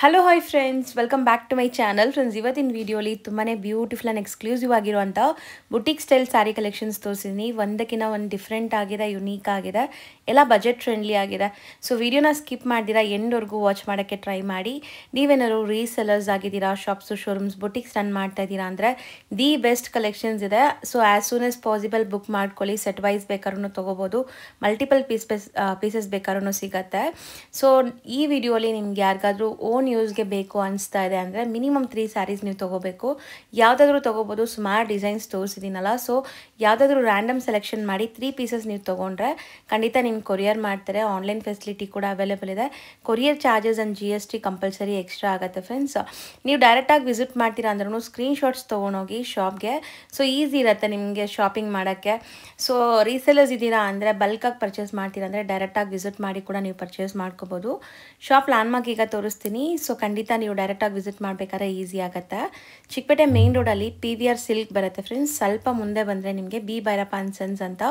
Hello hi friends, welcome back to my channel. Friends, ಇವತ್ತಿನ ವಿಡಿಯೋಲಿ ತುಂಬಾ ಬ್ಯೂಟಿಫುಲ್ ಆ್ಯಂಡ್ ಎಕ್ಸ್ಕ್ಲೂಸಿವ್ ಆಗಿರುವಂಥ ಬುಟಿಕ್ ಸ್ಟೈಲ್ ಸ್ಯಾರಿ ಕಲೆಕ್ಷನ್ಸ್ ತೋರಿಸಿದ್ದೀನಿ. ಒಂದಕ್ಕಿಂತ ಒಂದು ಡಿಫ್ರೆಂಟ್ ಆಗಿದೆ, ಯುನೀಕ್ ಆಗಿದೆ, ಎಲ್ಲ ಬಜೆಟ್ ಫ್ರೆಂಡ್ಲಿ ಆಗಿದೆ. ಸೊ ವಿಡಿಯೋನ ಸ್ಕಿಪ್ ಮಾಡ್ದಿರಾ ಎಂಡ್ವರೆಗೂ ವಾಚ್ ಮಾಡೋಕ್ಕೆ ಟ್ರೈ ಮಾಡಿ. ನೀವೇನಾದ್ರು ರೀಸೆಲರ್ಸ್ ಆಗಿದ್ದೀರಾ, ಶಾಪ್ಸು ಶೋರೂಮ್ಸ್ ಬುಟಿಕ್ಸ್ ರನ್ ಮಾಡ್ತಾ ಇದ್ದೀರಾ ಅಂದರೆ ದಿ ಬೆಸ್ಟ್ ಕಲೆಕ್ಷನ್ಸ್ ಇದೆ. So as soon as possible book ಮಾಡ್ಕೊಳ್ಳಿ. ಸೆಟ್ ವೈಸ್ ಬೇಕಾದ್ರೂ ತೊಗೋಬೋದು, ಮಲ್ಟಿಪಲ್ ಪೀಸಸ್ ಬೇಕಾದ್ರೂ ಸಿಗುತ್ತೆ. ಸೊ ಈ ವಿಡಿಯೋಲಿ ನಿಮ್ಗೆ ಯಾರಿಗಾದ್ರೂ ಓನ್ ಯೂಸ್ಗೆ ಬೇಕು ಅನಿಸ್ತಾ ಇದೆ ಅಂದರೆ ಮಿನಿಮಮ್ 3 ಸ್ಯಾರೀಸ್ ನೀವು ತೊಗೋಬೇಕು. ಯಾವುದಾದ್ರೂ ತೊಗೋಬೋದು, ಸುಮಾರು ಡಿಸೈನ್ಸ್ ತೋರಿಸಿದ್ದೀನಲ್ಲ. ಸೊ ಯಾವುದಾದ್ರೂ ರ್ಯಾಂಡಮ್ ಸೆಲೆಕ್ಷನ್ ಮಾಡಿ 3 ಪೀಸಸ್ ನೀವು ತೊಗೊಂಡ್ರೆ ಖಂಡಿತ ನಿಮ್ಗೆ ಕೊರಿಯರ್ ಮಾಡ್ತಾರೆ. ಆನ್ಲೈನ್ ಫೆಸಿಲಿಟಿ ಕೂಡ ಅವೈಲೇಬಲ್ ಇದೆ. Courier charges and GST compulsory extra ಆಗುತ್ತೆ ಫ್ರೆಂಡ್ಸ್. ನೀವು ಡೈರೆಕ್ಟಾಗಿ ವಿಸಿಟ್ ಮಾಡ್ತೀರಾ ಅಂದ್ರೂ ಸ್ಕ್ರೀನ್ಶಾಟ್ಸ್ ತೊಗೊಂಡೋಗಿ ಶಾಪ್ಗೆ. ಸೊ ಈಸಿ ಇರುತ್ತೆ ನಿಮಗೆ ಶಾಪಿಂಗ್ ಮಾಡೋಕ್ಕೆ. ಸೊ ರೀಸೆಲರ್ಸ್ ಇದ್ದೀರಾ ಅಂದರೆ ಬಲ್ಕಾಗಿ ಪರ್ಚೇಸ್ ಮಾಡ್ತೀರಾ ಅಂದರೆ ಡೈರೆಕ್ಟಾಗಿ ವಿಸಿಟ್ ಮಾಡಿ ಕೂಡ ನೀವು ಪರ್ಚೇಸ್ ಮಾಡ್ಕೋಬೋದು. ಶಾಪ್ ಲ್ಯಾಂಡ್ಮಾರ್ಕ್ ಈಗ ತೋರಿಸ್ತೀನಿ. ಸೊ ಖಂಡಿತ ನೀವು ಡೈರೆಕ್ಟಾಗಿ ವಿಸಿಟ್ ಮಾಡಬೇಕಾದ್ರೆ ಈಸಿ ಆಗುತ್ತೆ. ಚಿಕ್ಕಪೇಟೆ ಮೇನ್ ರೋಡಲ್ಲಿ PVR ಸಿಲ್ಕ್ ಬರುತ್ತೆ ಫ್ರೆಂಡ್ಸ್. ಸ್ವಲ್ಪ ಮುಂದೆ ಬಂದರೆ ನಿಮಗೆ ಬಿ ಭೈರಪ್ಪ ಆ್ಯಂಡ್ ಸನ್ಸ್ ಅಂತ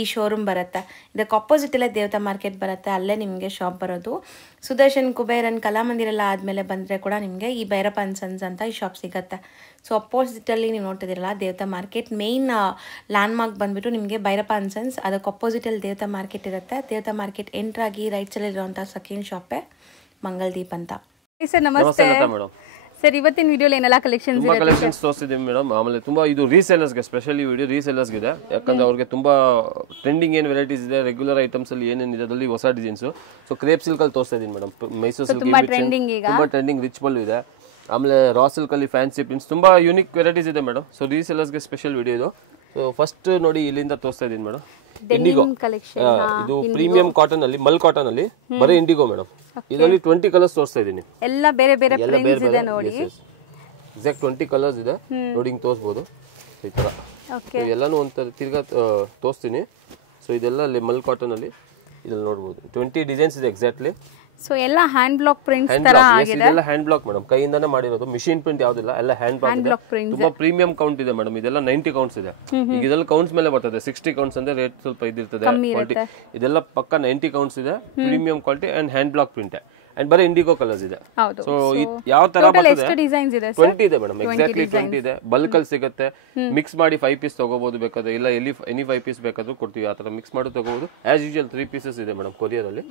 ಈ ಶೋರೂಮ್ ಬರುತ್ತೆ. ಇದಕ್ಕೆ ಅಪೋಸಿಟಲ್ಲೇ ದೇವತಾ ಮಾರ್ಕೆಟ್ ಬರುತ್ತೆ, ಅಲ್ಲೇ ನಿಮಗೆ ಶಾಪ್ ಬರೋದು. ಸುದರ್ಶನ್, ಕುಬೇರನ್, ಕಲಾಮಂದಿರೆಲ್ಲ ಆದಮೇಲೆ ಬಂದರೆ ಕೂಡ ನಿಮಗೆ ಈ ಭೈರಪ್ಪ ಆ್ಯಂಡ್ ಸನ್ಸ್ ಅಂತ ಈ ಶಾಪ್ ಸಿಗುತ್ತೆ. ಸೊ ಅಪೋಸಿಟಲ್ಲಿ ನೀವು ನೋಡ್ತಿದ್ದೀರಲ್ಲ ದೇವತಾ ಮಾರ್ಕೆಟ್, ಮೇಯ್ನ್ ಲ್ಯಾಂಡ್ಮಾರ್ಕ್ ಬಂದುಬಿಟ್ಟು ನಿಮಗೆ ಭೈರಪ್ಪ ಆ್ಯಂಡ್ ಸನ್ಸ್. ಅದಕ್ಕೆ ಅಪೋಸಿಟಲ್ಲಿ ದೇವತಾ ಮಾರ್ಕೆಟ್ ಇರುತ್ತೆ. ದೇವತಾ ಮಾರ್ಕೆಟ್ ಎಂಟ್ರಾಗಿ ರೈಟ್ ಸೈಡಲ್ಲಿರುವಂಥ ಸೆಕೆಂಡ್ ಶಾಪೇ ಮಂಗಲ್ದೀಪ್ ಅಂತ. ಸರ್ ನಮಸ್ತೆ ಮೇಡಮ್. ಸರ್ ಇವತ್ತಿನ ವಿಡಿಯೋಲಿ ಏನೆಲ್ಲ ಕಲೆಕ್ಷನ್ಸ್ ಇದೆ? ಕಲೆಕ್ಷನ್ಸ್ ತೋರಿಸಿದ್ದೀವಿ ಮೇಡಮ್. ಆಮೇಲೆ ತುಂಬಾ ಇದು ರೀಸೆಲರ್ಸ್ಗೆ ಸ್ಪೆಷಲಿ ವಿಡಿಯೋ ರೀಸೆಲರ್ಸ್ಗೆ ಇದೆ. ಯಾಕಂದ್ರೆ ಅವ್ರಿಗೆ ತುಂಬಾ ಟ್ರೆಂಡಿಂಗ್ ಏನು ವೆರೈಟೀಸ್ ಇದೆ, ರೆಗ್ಯುಲರ್ ಐಟಮ್ಸ್ ಅಲ್ಲಿ ಏನೇನಿದೆ ಅದರಲ್ಲಿ ಹೊಸ ಡಿಸೈನ್ಸ್. ಸೊ ಕ್ರೇಪ್ ಸಿಲ್ಕ್ ಅಲ್ಲಿ ತೋರಿಸ್ತಾ ಇದೀನಿ ಮೇಡಮ್. ಮೈಸೂರು ಸಿಲ್ಕ್ ತುಂಬಾ ಟ್ರೆಂಡಿಂಗ್ ರಿಚ್ ಬಲ್ ಇದೆ. ಆಮೇಲೆ ರಾ ಸಿಲ್ಕ್ ಅಲ್ಲಿ ಫ್ಯಾನ್ಸಿ ಪ್ರಿಂಟ್ಸ್ ತುಂಬಾ ಯೂನಿಕ್ ವೆರೈಟೀಸ್ ಇದೆ ಮೇಡಮ್. ಸೊ ರೀಸೆಲರ್ಸ್ಗೆ ಸ್ಪೆಷಲ್ ವಿಡಿಯೋ ಇದು. ಸೊ ಫಸ್ಟ್ ನೋಡಿ ಇಲ್ಲಿಂದ ತೋರಿಸ್ತಾ ಇದೀನಿ ಮೇಡಮ್. ಇಂಡಿಗೋ ಇದು ಪ್ರೀಮಿಯಂ ಕಾಟನ್ ಅಲ್ಲಿ, ಮಲ್ ಕಾಟನ್ ಅಲ್ಲಿ ಬರೀ ಇಂಡಿಗೋ ಮೇಡಮ್. ಇದರಲ್ಲಿ 20 ಕಲರ್ಸ್ ತೋರಿಸ್ತಾ ಇದೀನಿ. ಎಲ್ಲ ಬೇರೆ ಬೇರೆ ಪ್ರಿಂಟ್ಸ್ ಇದೆ ನೋಡಿ. ಎಕ್ಸಾಕ್ಟ್ 20 ಕಲರ್ಸ್ ಇದೆ ನೋಡಿ, ಹಿಂಗ್ ತೋರಿಸಬಹುದು ಈ ತರ. ಎಲ್ಲಾನು ಒಂಥರ ತಿರ್ಗಾ ತೋರಿಸ್ತೀನಿ. ಸೊ ಇದೆಲ್ಲ ಅಲ್ಲಿ ಮಲ್ ಕಾಟನ್ ಅಲ್ಲಿ ಇದ್ರಲ್ಲಿ ನೋಡಬಹುದು 20 ಡಿಸೈನ್ಸ್ ಇದೆ ಎಕ್ಸಾಕ್ಟ್ಲಿ. ಸೊ ಎಲ್ಲ ಹ್ಯಾಂಡ್ ಬ್ಲಾಕ್ ಪ್ರಿಂಟ್ಸ್ ತರ ಆಗಿದೆ. ಇದೆಲ್ಲ ಹ್ಯಾಂಡ್ ಬ್ಲಾಕ್ ಮೇಡಮ್, ಕೈಯಿಂದಾನೇ ಮಾಡಿರೋದು. ಮಿಷಿನ್ ಪ್ರಿಂಟ್ ಯಾವ್ದಿಲ್ಲ, ಎಲ್ಲ ಹ್ಯಾಂಡ್ ಬ್ಲಾಕ್ ಪ್ರಿಂಟ್. ತುಂಬಾ ಪ್ರೀಮಿಯಂ ಕೌಂಟ್ ಇದೆ ಮೇಡಮ್. ಇದೆಲ್ಲ 90 ಕೌಂಟ್ಸ್ ಇದೆ. ಈಗ ಇದೆಲ್ಲ ಕೌಂಟ್ಸ್ ಮೇಲೆ ಬರ್ತದೆ. 60 ಕೌಂಟ್ಸ್ ಅಂದ್ರೆ ರೇಟ್ ಸ್ವಲ್ಪ ಇದಿರ್ತದೆ. ಇದೆಲ್ಲ ಪಕ್ಕ 90 ಕೌಂಟ್ಸ್ ಇದೆ. Premium quality and hand block print and ಬರೀ ಇಂಡಿಗೋ ಕಲರ್ಸ್ ಇದೆ. ಸೊ ಯಾವ ತರ ಬರ್ತದೆ? 20 ಇದೆ ಮೇಡಮ್, ಎಕ್ಸಾಕ್ಟ್ಲಿ 20 ಇದೆ. ಬಲ್ಕ್ ಅಲ್ಲಿ ಸಿಗುತ್ತೆ. ಮಿಕ್ಸ್ ಮಾಡಿ 5 ಪೀಸ್ ತಗೋಬಹುದು ಬೇಕಾದ್ರೆ, ಇಲ್ಲ ಎನಿ 5 ಪೀಸ್ ಬೇಕಾದ್ರೂ ಕೊಡ್ತೀವಿ. ಆ ತರ ಮಿಕ್ಸ್ ಮಾಡಿ ತಗೋಬಹುದು. ಆಸ್ ಯೂಶುವಲ್ 3 ಪೀಸಸ್ ಇದೆ ಮೇಡಮ್ ಕೊರಿಯರ್ ಅಲ್ಲಿ.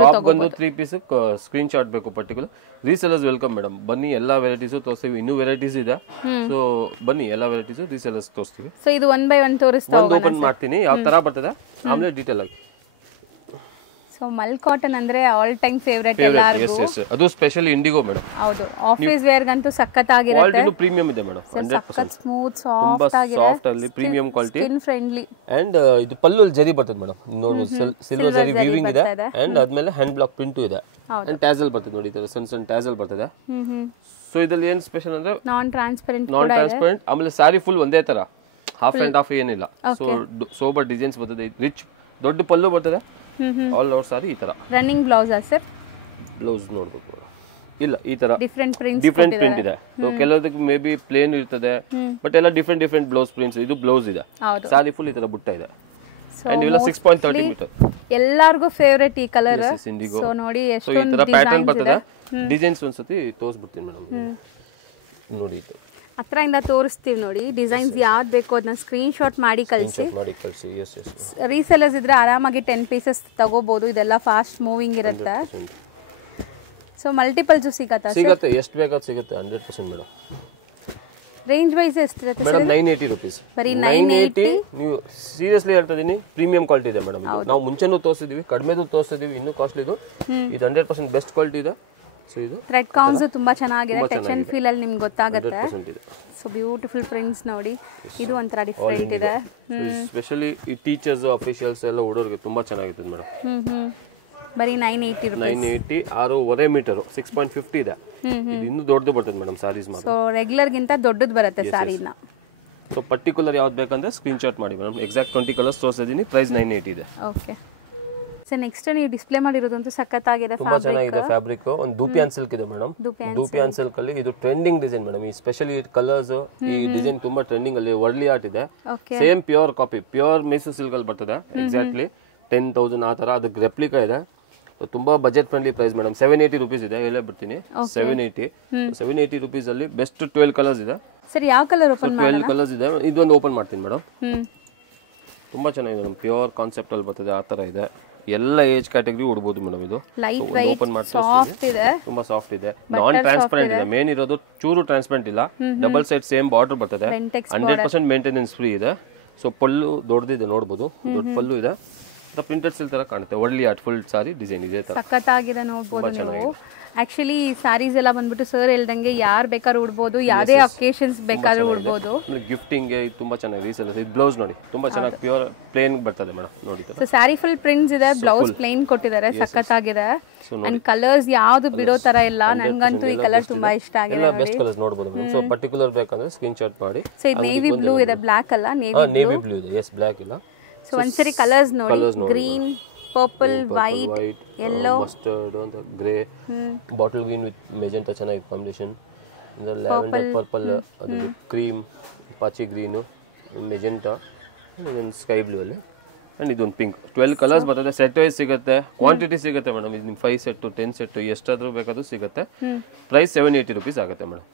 ಶಾಪ್ ಬಂದು 3 ಪೀಸ್ ಸ್ಕ್ರೀನ್ ಶಾಟ್ ಬೇಕು ಪರ್ಟಿಕ್ಯುಲರ್. ರೀಸೆಲರ್ಸ್ ವೆಲ್ಕಮ್ ಮೇಡಮ್, ಬನ್ನಿ ಎಲ್ಲಾ ವೆರೈಟೀಸ್ ತೋರಿಸ್ತೀವಿ. ಇನ್ನೂ ವೆರೈಟೀಸ್ ಇದೆ. ಸೊ ಬನ್ನಿ ಎಲ್ಲಾ ವೆರೈಟೀಸ್ ರೀಸೆಲರ್ಸ್ ತೋರಿಸ್ತೀವಿ. ಸೊ ಇದು 1 by 1 ತೋರಿಸ್ತಾ ಒಂದು ಓಪನ್ ಮಾಡ್ತೀನಿ ಯಾವ ತರ ಬರ್ತದೆ, ಆಮೇಲೆ ಡೀಟೇಲ್ ಆಗಿ. ಸೊ ಮಲ್ ಕಾಟನ್ ಅಂದ್ರೆ ಆಲ್ ಟೈಮ್ ಫೇವರೇಟ್ ಎಲ್ಲರಿಗೂ. ಅದು ಸ್ಪೆಷಲಿ ಇಂಡಿಗೋ ಮೇಡಮ್. ಹೌದು, ಆಫೀಸ್ ವೇರ್ ಗಂತೂ ಸಖತ್ತಾಗಿರುತ್ತೆ. ಕ್ವಾಲಿಟಿ ಪ್ರೀಮಿಯಂ ಇದೆ ಮೇಡಮ್. 100% ಸ್ಮೂತ್ ಸಾಫ್ಟ್ ಆಗಿದೆ, ಸಾಫ್ಟ್ ಅಲ್ಲಿ premium quality, skin friendly. And ಇದು ಪಲ್ಲು ಜರಿ ಬರ್ತದೆ ಮೇಡಮ್. ನೋಡಿ ಸಿಲ್ವರ್ ಜರಿ ವೀವಿಂಗ್ ಇದೆ. ಅಂಡ್ ಆದ್ಮೇಲೆ ಹ್ಯಾಂಡ್ ಬ್ಲಾಕ್ ಪ್ರಿಂಟ್ ಇದೆ. ಅಂಡ್ ಟ್ಯಾಸಲ್ ಬರ್ತದೆ ನೋಡಿ, ಇದರ ಸಣ್ಣ ಸಣ್ಣ ಟ್ಯಾಸಲ್ ಬರ್ತದೆ. ಸೊ ಇದರಲ್ಲಿ ಏನು ಸ್ಪೆಷಲ್ ಅಂದ್ರೆ ನಾನ್ ಟ್ರಾನ್ಸ್ಪರೆಂಟ್. ಆಮೇಲೆ ಸಾರಿ ಫುಲ್ ಒಂದೇ ತರ, ಹಾಫ್ ಅಂಡ್ ಹಾಫ್ ಏನಿಲ್ಲ. ಸೊ ಸೋಬರ್ ಡಿಸೈನ್ಸ್ ಬರ್ತದೆ. ರಿಚ್ ದೊಡ್ಡ ಪಲ್ಲು ಬರ್ತದೆ. ಆಲ್ ಓವರ್ ಸಾರಿ ಈ ತರ. Running blouse sir? ಬ್ಲೌಸ್ ನೋಡ್ಬೇಕು, ಇಲ್ಲ ಈ ತರ ಡಿಫರೆಂಟ್ ಪ್ರಿಂಟ್ ಇದೆ. ಸೊ ಕೆಲವೊಂದಕ್ಕೆ ಮೇ ಬಿ ಪ್ಲೇನ್ ಇರ್ತದೆ, ಬಟ್ ಎಲ್ಲ ಡಿಫರೆಂಟ್ ಬ್ಲೌಸ್ ಪ್ರಿಂಟ್ಸ್. ಇದು ಬ್ಲೌಸ್ ಇದೆ, ಸಾರಿ ಫುಲ್ ಈ ತರ ಬುಟ್ಟ ಇದೆ. ಅಂಡ್ ಇವೆಲ್ಲ 6.30 ಮೀಟರ್. ಎಲ್ಲರಿಗೂ ಫೇವರೇಟ್ ಈ ಕಲರ್. ಸೊ ನೋಡಿ ಎಷ್ಟು ಈ ತರ ಪ್ಯಾಟರ್ನ್ ಬರ್ತದೆ. ಡಿಸೈನ್ಸ್ ಒಂದ್ಸತಿ ತೋರಿಸ್ಬಿಡ್ತೀನಿ ಮೇಡಮ್. ನೋಡಿ ಹತ್ರದಿಂದ ತೋರಿಸ್ತೀವಿ ನೋಡಿ. ಡಿಸೈನ್ಸ್ ಯಾವ್ದು ಬೇಕು ಅದನ್ನ ಸ್ಕ್ರೀನ್ ಶಾಟ್ ಮಾಡಿ ಕಳಿಸಿ. ರೀಸೆಲರ್ಸ್ ಇದ್ರೆ ಆರಾಮಾಗಿ 10 ಪೀಸಸ್ ತಗೋಬಹುದು. ಇದೆಲ್ಲ ಫಾಸ್ಟ್ ಮೂವಿಂಗ್ ಇರುತ್ತೆ. ಸೊ ಮಲ್ಟಿಪಲ್ಸ್ ಸಿಗುತ್ತೆ, ಎಷ್ಟು ಬೇಕಾದ್ರೂ ಸಿಗುತ್ತೆ. 100% ಮೇಡಮ್. ರೇಂಜ್ ವೈಸ್ ಎಷ್ಟಿರುತ್ತೆ ಮೇಡಮ್? 980 ರೂಪೀಸ್. ಬರೀ 980. ನೀವು ಸೀರಿಯಸ್ಲಿ ಹೇಳ್ತಾ ಇದೀನಿ, ಪ್ರೀಮಿಯಂ ಕ್ವಾಲಿಟಿ ಇದೆ ಮೇಡಮ್. ನಾವು ಮುಂಚೆನೂ ತೋರಿಸಿದೀವಿ, ಕಡಿಮೆದು ತೋರಿಸಿದೀವಿ, ಇನ್ನೂ ಕಾಸ್ಟ್ಲಿ ಇದು. 100% ಬೆಸ್ಟ್ ಕ್ವಾಲಿಟಿ ಇದೆ. ಸೊ ಇದು ಥ್ರೆಡ್ ಕೌಂಟ್ಸ್ ತುಂಬಾ ಚೆನ್ನಾಗಿದೆ. ಟಚ್ ಅಂಡ್ ಫೀಲ್ ಅಲ್ಲಿ ನಿಮ್ಗೆ ಗೊತ್ತಾಗುತ್ತೆ. ಸೊ ಬ್ಯೂಟಿಫುಲ್ ಪ್ರಿಂಟ್ಸ್ ನೋಡಿ. ಇದು ಒಂಥರ ಡಿಫರೆಂಟ್ ಇದೆ. ಸ್ಪೆಷಲಿ ಈ ಟೀಚರ್ಸ್, ಅಫಿಷಿಯಲ್ಸ್ ಎಲ್ಲ ಹುಡುಗರಿಗೆ ತುಂಬಾ ಚೆನ್ನಾಗಿದೆ ಮೇಡಮ್. ಬರೀ 980 ರೂಪಾಯಿ. 980, 6.5 ಮೀಟರ್, 6.50 ಇದೆ. ಇದು ಇನ್ನೂ ದೊಡ್ಡದು ಬರ್ತದೆ ಮೇಡಮ್ ಸಾರೀಸ್ ಮಾತ್ರ. ಸೊ ರೆಗ್ಯುಲರ್ ಗಿಂತ ದೊಡ್ಡದು ಬರುತ್ತೆ ಸಾರಿನ. ಸೊ ಪರ್ಟಿಕ್ಯುಲರ್ ಯಾವ್ದು ಬೇಕಂದ್ರೆ ಸ್ಕ್ರೀನ್ ಶಾಟ್ ಮಾಡಿ ಮೇಡಮ್. ಎಕ್ಸಾಕ್ಟ್ 20 ಕಲರ್ಸ್ ತೋರಿಸಿದೀನಿ. ಪ್ರೈಸ್ 980 ಇದೆ. ಓಕೆ ಸರ್, ನೆಕ್ಸ್ಟ್ ನೀವು ಡಿಸ್ಪ್ಲೇ ಮಾಡಿರೋದಂತೂ ಸಖತ್ತಾಗಿದೆ. ತುಂಬಾ ಚೆನ್ನಾಗಿದೆ ಫ್ಯಾಬ್ರಿಕ್. ಒಂದು ದೂಪಿಯಾನ್ ಸಿಲ್ಕ್ ಇದೆ ಮೇಡಮ್. ದೂಪಿಯಾನ್ ಸಿಲ್ಕ್ ಅಲ್ಲಿ ಇದು ಟ್ರೆಂಡಿಂಗ್ ಡಿಸೈನ್ ಮೇಡಮ್. ಈ ಸ್ಪೆಷಲಿ ಕಲರ್ಸ್, ಈ ಡಿಸೈನ್ ತುಂಬಾ ಟ್ರೆಂಡಿಂಗ್ ಅಲ್ಲಿ. ವರ್ಲಿ ಆರ್ಟ್ ಇದೆ. Same pure copy, pure Mysuru silk ಅಲ್ಲಿ ಬರ್ತದೆ. ಎಕ್ಸಾಕ್ಟ್ಲಿ 10,000 ಆ ತರ. ಅದಕ್ಕೆ ರೆಪ್ಲಿಕಾ ಇದೆ. ತುಂಬಾ budget friendly price madam. 780 rupees ಇದೆ, ಹೇಳೇ ಬಿಡ್ತೀನಿ. 780 rupees ಅಲ್ಲಿ ಬೆಸ್ಟ್ 12 ಕಲರ್ಸ್ ಇದೆ ಸರ್. ಯಾವ ಕಲರ್ ಓಪನ್ ಮಾಡೋಣ? 12 ಕಲರ್ಸ್ ಇದೆ. ಇದೊಂದು ಓಪನ್ ಮಾಡ್ತೀನಿ ಮೇಡಮ್. ತುಂಬಾ ಚೆನ್ನಾಗಿದೆ ಮೇಡಮ್, ಪ್ಯೂರ್ ಕಾನ್ಸೆಪ್ಟ್ ಅಲ್ಲಿ ಬರ್ತದೆ, ಆ ತರ ಇದೆ. ಎಲ್ಲ ಏಜ್ ಕ್ಯಾಟಗರಿ ಉಡ್ಬೋದು ಮೇಡಮ್. ಇದು ಓಪನ್ ಮಾಡ್ತೀನಿ, ತುಂಬಾ ಸಾಫ್ಟ್ ಇದೆ, ನಾನ್ ಟ್ರಾನ್ಸ್ಪರೆಂಟ್ ಇದೆ. ಮೇನ್ ಇರೋದು ಚೂರು ಟ್ರಾನ್ಸ್ಪರೆಂಟ್ ಇಲ್ಲ, ಡಬಲ್ ಸೈಡ್ ಸೇಮ್ ಬಾರ್ಡರ್ ಬರ್ತದೆ, 100% ಮೇಂಟೆನೆನ್ಸ್ ಫ್ರೀ ಇದೆ. ಸೊ ಪಲ್ಲು ದೊಡ್ಡದಿದೆ ನೋಡ್ಬೋದು, ದೊಡ್ಡ ಪಲ್ಲು ಇದೆ, ಪ್ರಿಂಟೆಡ್ ಸಿಲ್ಕ್ ತರ ಕಾಣುತ್ತೆ. ಒಳ್ಳೆ ಫುಲ್ ಸಾರಿ ಡಿಸೈನ್ ಇದೆ, ಸಖತ್ತಾಗಿದೆ ನೋಡ್ಬೋದು ನೀವು. ಆಕ್ಚುಲಿ ಸಾರೀಸ್ ಎಲ್ಲ ಬಂದ್ಬಿಟ್ಟು ಸರ್ ಹೇಳ್ದಂಗೆ ಯಾರು ಬೇಕಾದ್ರೂ ಉಡ್ಬೋದು, ಯಾವುದೇ ಅಕೇಶನ್ಸ್ ಬೇಕಾದ್ರೂ ಉಡ್ಬೋದು. ಗಿಫ್ಟಿಂಗ್ ಗೆ ತುಂಬಾ ಚೆನ್ನಾಗಿ ರೀಸೆಲ್. ಇದು ಬ್ಲೌಸ್ ನೋಡಿ, ತುಂಬಾ ಚೆನ್ನಾಗಿ ಪ್ಯೂರ್ ಪ್ಲೇನ್ ಬರ್ತದೆ ಮೇಡಮ್. ನೋಡಿ ಸೊ ಸ್ಯಾರಿ ಫುಲ್ ಪ್ರಿಂಟ್ಸ್ ಇದೆ, ಬ್ಲೌಸ್ ಪ್ಲೇನ್ ಕೊಟ್ಟಿದ್ದಾರೆ, ಸಖತ್ತಾಗಿದೆ. ಅಂಡ್ ಕಲರ್ಸ್ ಯಾವ್ದು ಬಿಡೋ ತರ ಇಲ್ಲ. ನನಗಂತೂ ಈ ಕಲರ್ ತುಂಬಾ ಇಷ್ಟ ಆಗಿದೆ. ಎಲ್ಲ ಬೆಸ್ಟ್ ಕಲರ್ಸ್ ನೋಡಬಹುದು ಮೇಡಂ. ಸೊ ಪರ್ಟಿಕ್ಯುಲರ್ ಬೇಕಂದ್ರೆ ಸ್ಕ್ರೀನ್ ಶಾಟ್ ಮಾಡಿ. ಸೊ ಇದು ನೇವಿ ಬ್ಲೂ ಇದೆ, ಬ್ಲಾಕ್ ಅಲ್ಲ, ನೇವಿ ಬ್ಲೂ ಇದೆ. ಎಸ್, ಬ್ಲಾಕ್ ಇಲ್ಲ. ಸೊ ಒಂದ್ಸರಿ ಕಲರ್ಸ್ ನೋಡಿ, green, purple, white, yellow, mustard ಅಂತ, grey, bottle green with magenta ಚೆನ್ನಾಗಿದೆ ಕಾಂಬಿನೇಷನ್. ಲ್ಯಾವೆಂಡರ್ ಪರ್ಪಲ್, ಅದು ಕ್ರೀಮ್, ಪಾಚಿ ಗ್ರೀನು, ಮೆಜೆಂಟಾ, ಸ್ಕೈ ಬ್ಲೂ ಅಲ್ಲಿ, ಅಂಡ್ ಇದೊಂದು ಪಿಂಕ್. 12 ಕಲರ್ಸ್ ಬರ್ತದೆ. ಸೆಟ್ ವೈಸ್ ಸಿಗುತ್ತೆ, ಕ್ವಾಂಟಿಟಿ ಸಿಗುತ್ತೆ ಮೇಡಮ್. ಇದು 5 ಸೆಟ್ 10 ಸೆಟ್ ಎಷ್ಟಾದ್ರೂ ಬೇಕಾದ್ರೂ ಸಿಗುತ್ತೆ. ಪ್ರೈಸ್ 780 rupees ಆಗುತ್ತೆ ಮೇಡಮ್.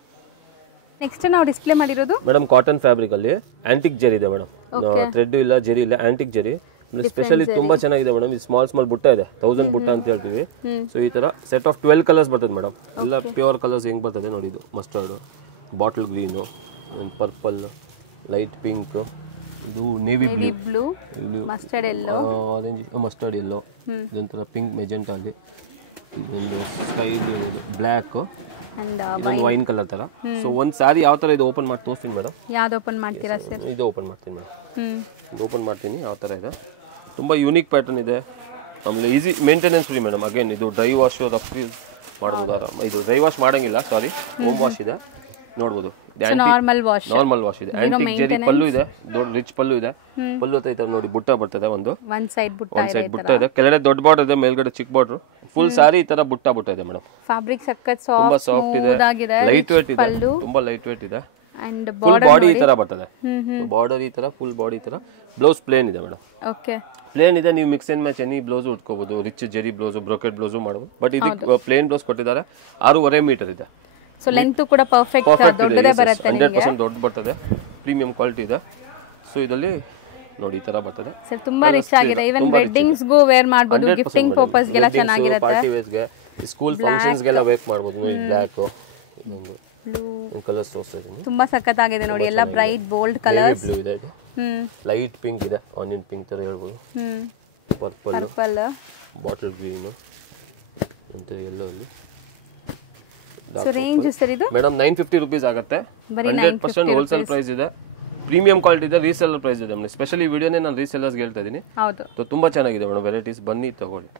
ನೆಕ್ಸ್ಟ್ ನಾವು ಡಿಸ್ಪ್ಲೇ ಮಾಡಿರೋದು ಮೇಡಮ್ ಕಾಟನ್ ಫ್ಯಾಬ್ರಿಕ್ ಅಲ್ಲಿ ಆಂಟಿಕ್ ಜರಿ ಇದೆ ಮೇಡಮ್. ಥ್ರೆಡ್ ಇಲ್ಲ, ಜರಿ ಇಲ್ಲ, ಆಂಟಿಕ್ ಜರಿ. ಸ್ಪೆಷಲಿ ತುಂಬಾ ಚೆನ್ನಾಗಿದೆ ಮೇಡಮ್. ಇದು ಸ್ಮಾಲ್ ಬುಟ್ಟ ಇದೆ, 1000 ಬುಟ್ಟ ಅಂತ ಹೇಳ್ತೀವಿ. ಸೊ ಈ ತರ ಸೆಟ್ ಆಫ್ 12 ಕಲರ್ಸ್ ಬರ್ತದೆ ಮೇಡಮ್. ಎಲ್ಲ ಪ್ಯೂರ್ ಕಲರ್ಸ್ ಹೆಂಗ್ ಬರ್ತದೆ ನೋಡಿ. ಇದು mustard, bottle green, purple, light pink, ಇದು navy blue, mustard yellow, orange, mustard yellow, ಇದೊಂಥರ ಪಿಂಕ್ ಮೆಜೆಂಟಾ ಅಲ್ಲಿ, ಇದೊಂದು ಸ್ಕೈ ಬ್ಲ್ಯಾಕ್, ಇದೊಂದು ವೈನ್ ಕಲರ್ ತರ. ಸೊ ಒಂದ್ ಸಾರಿ ಯಾವ ತರ ಇದು ಓಪನ್ ಮಾಡಿ ತೋರಿಸ್ತೀನಿ ಮೇಡಮ್. ಯಾವ್ದು ಓಪನ್ ಮಾಡ್ತೀರಾ ಸರ್? ಇದು ಓಪನ್ ಮಾಡ್ತೀನಿ ಮೇಡಮ್. ಇದು ಓಪನ್ ಮಾಡ್ತೀನಿ, ಯಾವ ತರ ಇದೆ. ತುಂಬಾ ಯೂನಿಕ್ ಪ್ಯಾಟರ್ನ್ ಇದೆ, ಆಮೇಲೆ easy maintenance free madam. Again ಇದು ಡ್ರೈ ವಾಶ್ ರಫ್ ಯೂಸ್ ಮಾಡಬಹುದು. ಇದು ಡ್ರೈ ವಾಶ್ ಮಾಡಂಗಿಲ್ಲ, ಸಾರಿ, ಹೋಮ್ ವಾಶ್ ಇದೆ ನೋಡ್ಬೋದು. ನಾರ್ಮಲ್ ವಾಶ್ ಇದೆ. ಆಂಟಿಕ್ ಜರಿ ಪಲ್ಲು ಇದೆ, ದೊಡ್ಡ ರಿಚ್ ಪಲ್ಲು ಇದೆ. ಪಲ್ಲು ಹತ್ರ ಈ ತರ ನೋಡಿ ಬುಟ್ಟ ಬರ್ತದೆ, ಒಂದು ಸೈಡ್ ಬುಟ್ಟ ಇದೆ, ಕೆಳಗಡೆ ದೊಡ್ಡ ಬಾರ್ಡರ್ ಇದೆ, ಮೇಲ್ಗಡೆ ಚಿಕ್ಕ ಬಾರ್ಡರ್. ಫುಲ್ ಸಾರಿ ಈ ತರ ಬುಟ್ಟ ಇದೆ ಮೇಡಮ್. ಫ್ಯಾಬ್ರಿಕ್ ಸಖತ್ ತುಂಬಾ ಸಾಫ್ಟ್ ಇದೆ, ಲೈಟ್ ವೇಟ್ ಇದೆ, ತುಂಬಾ ಲೈಟ್ ವೇಟ್ ಇದೆ. ಫುಲ್ ಬಾಡಿ ಈ ತರ ಬರ್ತದೆ, ಬಾರ್ಡರ್ ಈ ತರ, ಫುಲ್ ಬಾಡಿ ಈ ತರ. ಬ್ಲೌಸ್ ಪ್ಲೇನ್ ಇದೆ ಮೇಡಮ್. ಓಕೆ, ಪ್ಲೇನ್ ಇದೆ. ನೀವು mix and match any blouse ಉಟ್ಕೋಬಹುದು, rich zari blouse, brocade blouse ಮಾಡಬಹುದು. ಬಟ್ ಇದಕ್ಕೆ ಪ್ಲೇನ್ ಬ್ಲೌಸ್ ಕೊಟ್ಟಿದ್ದಾರೆ. 6.5 ಮೀಟರ್ ಇದೆ. ಸೊ ಲೆಂತ್ ಕೂಡ ಪರ್ಫೆಕ್ಟ್ ದೊಡ್ಡದೇ ಬರುತ್ತೆ, 100% ದೊಡ್ಡ ಬರ್ತದೆ, ಪ್ರೀಮಿಯಂ ಕ್ವಾಲಿಟಿ ಇದೆ. ಸೊ ಇದರಲ್ಲಿ ನೋಡಿ ಈ ತರ ಬರ್ತದೆ ಸರ್, ತುಂಬಾ ರಿಚ್ ಆಗಿದೆ. ಈವನ್ ವೆಡ್ಡಿಂಗ್ಸ್ ಗೂ ವೇರ್ ಮಾಡಬಹುದು, ಗಿಫ್ಟಿಂಗ್ ಪರ್ಪಸ್ ಗೆಲ್ಲ ಚೆನ್ನಾಗಿರುತ್ತೆ, ಪಾರ್ಟಿ ವೇರ್ಸ್ ಗೆ, ಸ್ಕೂಲ್ ಫಂಕ್ಷನ್ಸ್ ಗೆಲ್ಲ ವೇರ್ ಮಾಡಬಹುದು. ನೋಡಿ ಬ್ಲಾಕ್, ಇನ್ನೊಂದು ಬ್ಲೂ ಕಲರ್ಸ್ ತೋರಿಸ್ತೀನಿ, ತುಂಬಾ ಸಖತ್ತಾಗಿದೆ ನೋಡಿ. ಎಲ್ಲ ಬ್ರೈಟ್ ಬೋಲ್ಡ್ ಕಲರ್ಸ್. ಬ್ಲೂ ಇದೆ, ಲೈಟ್ ಪಿಂಕ್ ಇದೆ, ಆನಿಯನ್ ಪಿಂಕ್ ತರ ಹೇಳ್ಬೋದು, ಪರ್ಪಲ್, ಬಾಟಲ್ ಗ್ರೀನ್ ಅಂತ, ಯೆಲ್ಲೋ ಅಲ್ಲಿ. ಸೊ ರೇಂಜ್ ಸರ್ ಇದು ಮೇಡಮ್ 950 rupees ಆಗುತ್ತೆ. 100% ಹೋಲ್ಸೇಲ್ ಪ್ರೈಸ್ ಇದೆ, ಪ್ರೀಮಿಯಂ ಕ್ವಾಲಿಟಿ ಇದೆ, ರೀಸೆಲ್ಲರ್ ಪ್ರೈಸ್ ಇದೆ ಮೇಡಮ್. ಸ್ಪೆಷಲಿ ವಿಡಿಯೋನೇ ನಾನು ರೀಸೆಲ್ಲರ್ಸ್ ಹೇಳ್ತಾ ಇದೀನಿ. ಹೌದು, ತುಂಬಾ ಚೆನ್ನಾಗಿದೆ ಮೇಡಮ್, ವೆರೈಟೀಸ್ ಬನ್ನಿ ತಗೊಳ್ಳಿ.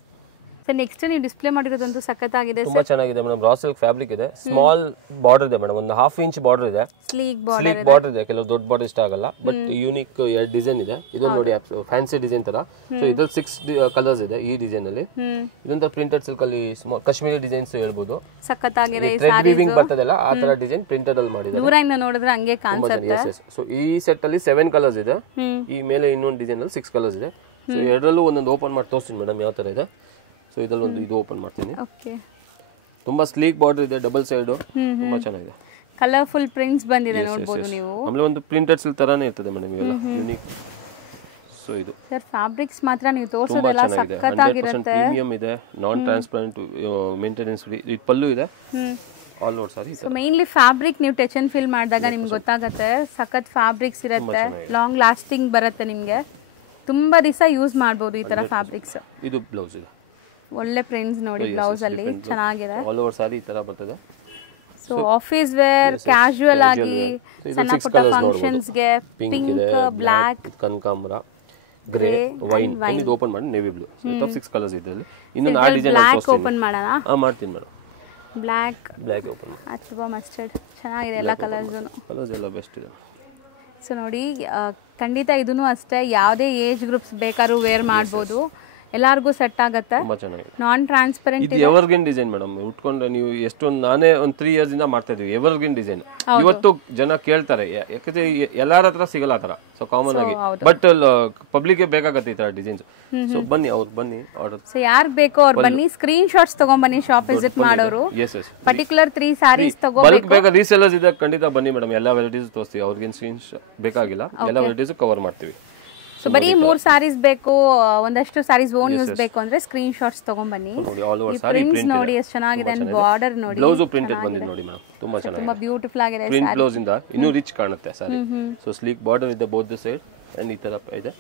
ಸರ್ ನೆಕ್ಸ್ಟ್ ನೀವು ಡಿಸ್ಪ್ಲೇ ಮಾಡಿರೋದಂತೂ ಸಖತ್ತಾಗಿದೆ, ತುಂಬಾ ಚೆನ್ನಾಗಿದೆ ಮೇಡಮ್. ರಾ ಸಿಲ್ಕ್ ಫ್ಯಾಬ್ರಿಕ್ ಇದೆ, ಸ್ಮಾಲ್ ಬಾರ್ಡರ್ ಇದೆ ಮೇಡಮ್, ಒಂದು 1/2 ಇಂಚ್ ಬಾರ್ಡರ್ ಇದೆ, ಸ್ಲೀಕ್ ಬಾರ್ಡರ್ ಇದೆ. ಕೆಲವು ದೊಡ್ಡ ಬಾರ್ಡರ್ ಇಷ್ಟ ಆಗಲ್ಲ, ಬಟ್ ಯೂನಿಕ್ ಡಿಸೈನ್ ಇದೆ. ಇದೊಂದು ನೋಡಿ ಫ್ಯಾನ್ಸಿ ಡಿಸೈನ್ ತರ. ಸೊ ಇದ್ರಲ್ಲಿ 6 ಕಲರ್ಸ್ ಇದೆ ಈ ಡಿಸೈನ್ ಅಲ್ಲಿ. ಇದೊಂದು ಪ್ರಿಂಟೆಡ್ ಸಿಲ್ಕ್ ಅಲ್ಲಿ ಕಾಶ್ಮೀರಿ ಡಿಸೈನ್ಸ್ ಹೇಳ್ಬೋದು, ಸಖತ್ತಾಗಿದೆ. ವೀವಿಂಗ್ ಬರ್ತದಲ್ಲ ಆ ತರ ಡಿಸೈನ್ ಪ್ರಿಂಟೆಡ್ ಅಲ್ಲಿ ಮಾಡಿದ್ದಾರೆ. ದೂರದಿಂದ ನೋಡಿದ್ರೆ ಹಂಗೆ ಕಾಣಿಸುತ್ತೆ. ಸೊ ಈ ಸೆಟ್ ಅಲ್ಲಿ 7 ಕಲರ್ಸ್ ಇದೆ. ಈ ಮೇಲೆ ಇನ್ನೊಂದು ಡಿಸೈನ್ ಅಲ್ಲಿ 6 ಕಲರ್ಸ್ ಇದೆ. ಸೊ ಎರಡರಲ್ಲೂ ಒಂದೊಂದು ಓಪನ್ ಮಾಡಿ ತೋರಿಸ್ತೀನಿ ಮೇಡಮ್ ಯಾವ ತರ ಇದೆ. ಸೊ ಇದರಲ್ಲಿ ಒಂದು ಇದು ಓಪನ್ ಮಾಡ್ತೀನಿ. ಓಕೆ, ತುಂಬಾ ಸ್ಲೀಕ್ ಬಾರ್ಡರ್ ಇದೆ, ಡಬಲ್ ಸೈಡ್, ತುಂಬಾ ಚೆನ್ನಾಗಿದೆ. ಕಲರ್ಫುಲ್ ಪ್ರಿಂಟ್ಸ್ ಬಂದಿದೆ ನೋಡಬಹುದು ನೀವು. ಆಮೇಲೆ ಒಂದು ಪ್ರಿಂಟೆಡ್ ಸಿಲ್ಕ್ ತರಾನೇ ಇರ್ತದೆ ಮೇಡಮ್, ಇವೆಲ್ಲ ಯೂನಿಕ್. ಸೊ ಇದು ಸರ್ ಫ್ಯಾಬ್ರಿಕ್ಸ್ ಮಾತ್ರ ನೀವು ತೋರಿಸೋದೆಲ್ಲ ಸಖತ್ತಾಗಿರುತ್ತೆ, ಪ್ರೀಮಿಯಂ ಇದೆ, ನಾನ್ ಟ್ರಾನ್ಸ್ಪರೆಂಟ್, ಮೇಂಟೆನೆನ್ಸ್ ಫ್ರೀ. ಇದು ಪಲ್ಲು ಇದೆ, ಆಲ್ ಓವರ್ ಸಾರಿ. ಸೊ ಮೇನ್ಲಿ ಫ್ಯಾಬ್ರಿಕ್ ನೀವು ಟಚ್ ಅಂಡ್ ಫೀಲ್ ಮಾಡಿದಾಗ ನಿಮ್ಗೆ ಗೊತ್ತಾಗುತ್ತೆ. ಸಖತ್ ಫ್ಯಾಬ್ರಿಕ್ಸ್ ಇರುತ್ತೆ, ಲಾಂಗ್ ಲಾಸ್ಟಿಂಗ್ ಬರುತ್ತೆ ನಿಮಗೆ, ತುಂಬಾ ದಿವಸ ಯೂಸ್ ಮಾಡಬಹುದು ಈ ತರ ಫ್ಯಾಬ್ರಿಕ್ಸ್. ಇದು ಬ್ಲೌಸ್ ಇದೆ, ಒಳ್ಳೆ ಪ್ರಿಂಟ್ಸ್ ನೋಡಿ ಬ್ಲೌಸ್ ಅಲ್ಲಿ, ಚೆನ್ನಾಗಿದೆ. ಆಲ್ ಓವರ್ ಸಾರಿ ಈ ತರ ಬರ್ತದೆ. ಸೊ ಆಫೀಸ್ ವೇರ್, ಕ್ಯಾಶುಯಲ್ ಆಗಿ, ಸಣ್ಣ ಪುಟ್ಟ ಫಂಕ್ಷನ್ಸ್ ಗೆ, ಪಿಂಕ್, ಬ್ಲಾಕ್, ಕನಕಾಂಬರ, ಗ್ರೇ, ವೈನ್. ಇದು ಓಪನ್ ಮಾಡಿ ನೇವಿ ಬ್ಲೂ. ಸೊ 6 ಕಲರ್ಸ್ ಇದೆ ಅಲ್ಲಿ. ಇನ್ನೊಂದು ಆ ಡಿಸೈನ್ ಬ್ಲಾಕ್ ಓಪನ್ ಮಾಡೋಣ. ಮಾಡ್ತೀನಿ ಮೇಡಮ್. ಬ್ಲಾಕ್ ಓಪನ್ ಅಥವಾ ಮಸ್ಟರ್ಡ್, ಚೆನ್ನಾಗಿದೆ ಎಲ್ಲ ಕಲರ್ಸ್ ಎಲ್ಲ ಬೆಸ್ಟ್ ಇದೆ. ಸೊ ನೋಡಿ, ಖಂಡಿತ ಇದೂ ಅಷ್ಟೇ, ಯಾವುದೇ ಏಜ್ ಗ್ರೂಪ್ಸ್ ಬೇಕಾದ್ರೂ ವೇರ್ ಮಾಡ್ಬೋದು. ಎಲ್ಲಾರ್ಗೂ ಸೆಟ್ ಆಗತ್ತೆ. ತುಂಬಾ ಚೆನ್ನಾಗಿದೆ. ನಾನ್ ಟ್ರಾನ್ಸ್ಪರೆಂಟ್ ಇದು ಎವರ್ಗ್ರೀನ್ ಡಿಸೈನ್ ಮೇಡಮ್. ಉಟ್ಕೊಂಡ್ರೆ ನೀವು ಎಷ್ಟೊಂದು ನಾನೇ ಒಂದು 3 ಇಯರ್ಸ್ ಇಂದ ಮಾಡ್ತಾ ಇದೀವಿ ಎವರ್ಗ್ರೀನ್ ಡಿಸೈನ್. ಇವತ್ತು ಜನ ಕೇಳ್ತಾರೆ, ಯಾಕಂದ್ರೆ ಎಲ್ಲಾರ ಹತ್ರ ಸಿಗಲ್ಲ ಆ ತರ, ಸೊ ಕಾಮನ್ ಆಗಿ. ಬಟ್ ಪಬ್ಲಿಕ್ ಬೇಕಾಗತ್ತೆ ಈ ತರ ಡಿಸೈನ್ಸ್. ಸೊ ಬನ್ನಿ, ಅವ್ರು ಬನ್ನಿ ಆರ್ಡರ್. ಸೊ ಯಾರು ಬೇಕೋ ಅವ್ರು ಬನ್ನಿ, ಸ್ಕ್ರೀನ್ ಶಾಟ್ಸ್ ತಗೊಂಡ್ ಬನ್ನಿ. ಶಾಪ್ ವಿಸಿಟ್ ಮಾಡೋರು ಪರ್ಟಿಕ್ಯುಲರ್ 3 ಸ್ಯಾರೀಸ್ ಬಲ್ಕ್ ಬೇಕಾ ರೀಸೆಲ್ಲರ್ಸ್ ಇದೆ, ಖಂಡಿತ ಬನ್ನಿ ಮೇಡಮ್. ಎಲ್ಲ ವೆರೈಟೀಸ್ ತೋರಿಸ್ತೀವಿ. ಅವ್ರಿಗೆ ಸ್ಕ್ರೀನ್ ಬೇಕಾಗಿಲ್ಲ, ಎಲ್ಲ ವೆರೈಟೀಸ್ ಕವರ್ ಮಾಡ್ತೀವಿ. ಸೊ ಬರೀ 3 ಸ್ಯಾರೀಸ್ ಬೇಕು, ಒಂದಷ್ಟು ಸ್ಯಾರೀಸ್ ಓನ್ ಯೂಸ್ ಬೇಕು ಅಂದ್ರೆ ಸ್ಕ್ರೀನ್ ಶಾಟ್ಸ್ ತಗೊಂಡ್ ಬನ್ನಿ. ಪ್ರಿಂಟ್ಸ್ ನೋಡಿ ಎಷ್ಟು ಚೆನ್ನಾಗಿದೆ, ಅಂಡ್ ಬಾರ್ಡರ್ ನೋಡಿ. ಬ್ಲೌಸ್ ಪ್ರಿಂಟೆಡ್ ಬಂದಿದೆ ನೋಡಿ ಮೇಡಮ್, ತುಂಬಾ ಚೆನ್ನಾಗಿದೆ, ತುಂಬಾ ಬ್ಯೂಟಿಫುಲ್ ಆಗಿದೆ. ಪ್ರಿಂಟ್ ಬ್ಲೌಸ್ ಇಂದ ಇನ್ನೂ ರಿಚ್ ಕಾಣುತ್ತೆ ಸಾರಿ. ಸೊ ಸ್ಲೀಕ್ ಬಾರ್ಡರ್ ಇದೆ ಬೋತ್ ದ ಸೈಡ್, ಅಂಡ್ ಈ ತರ ಇದೆ.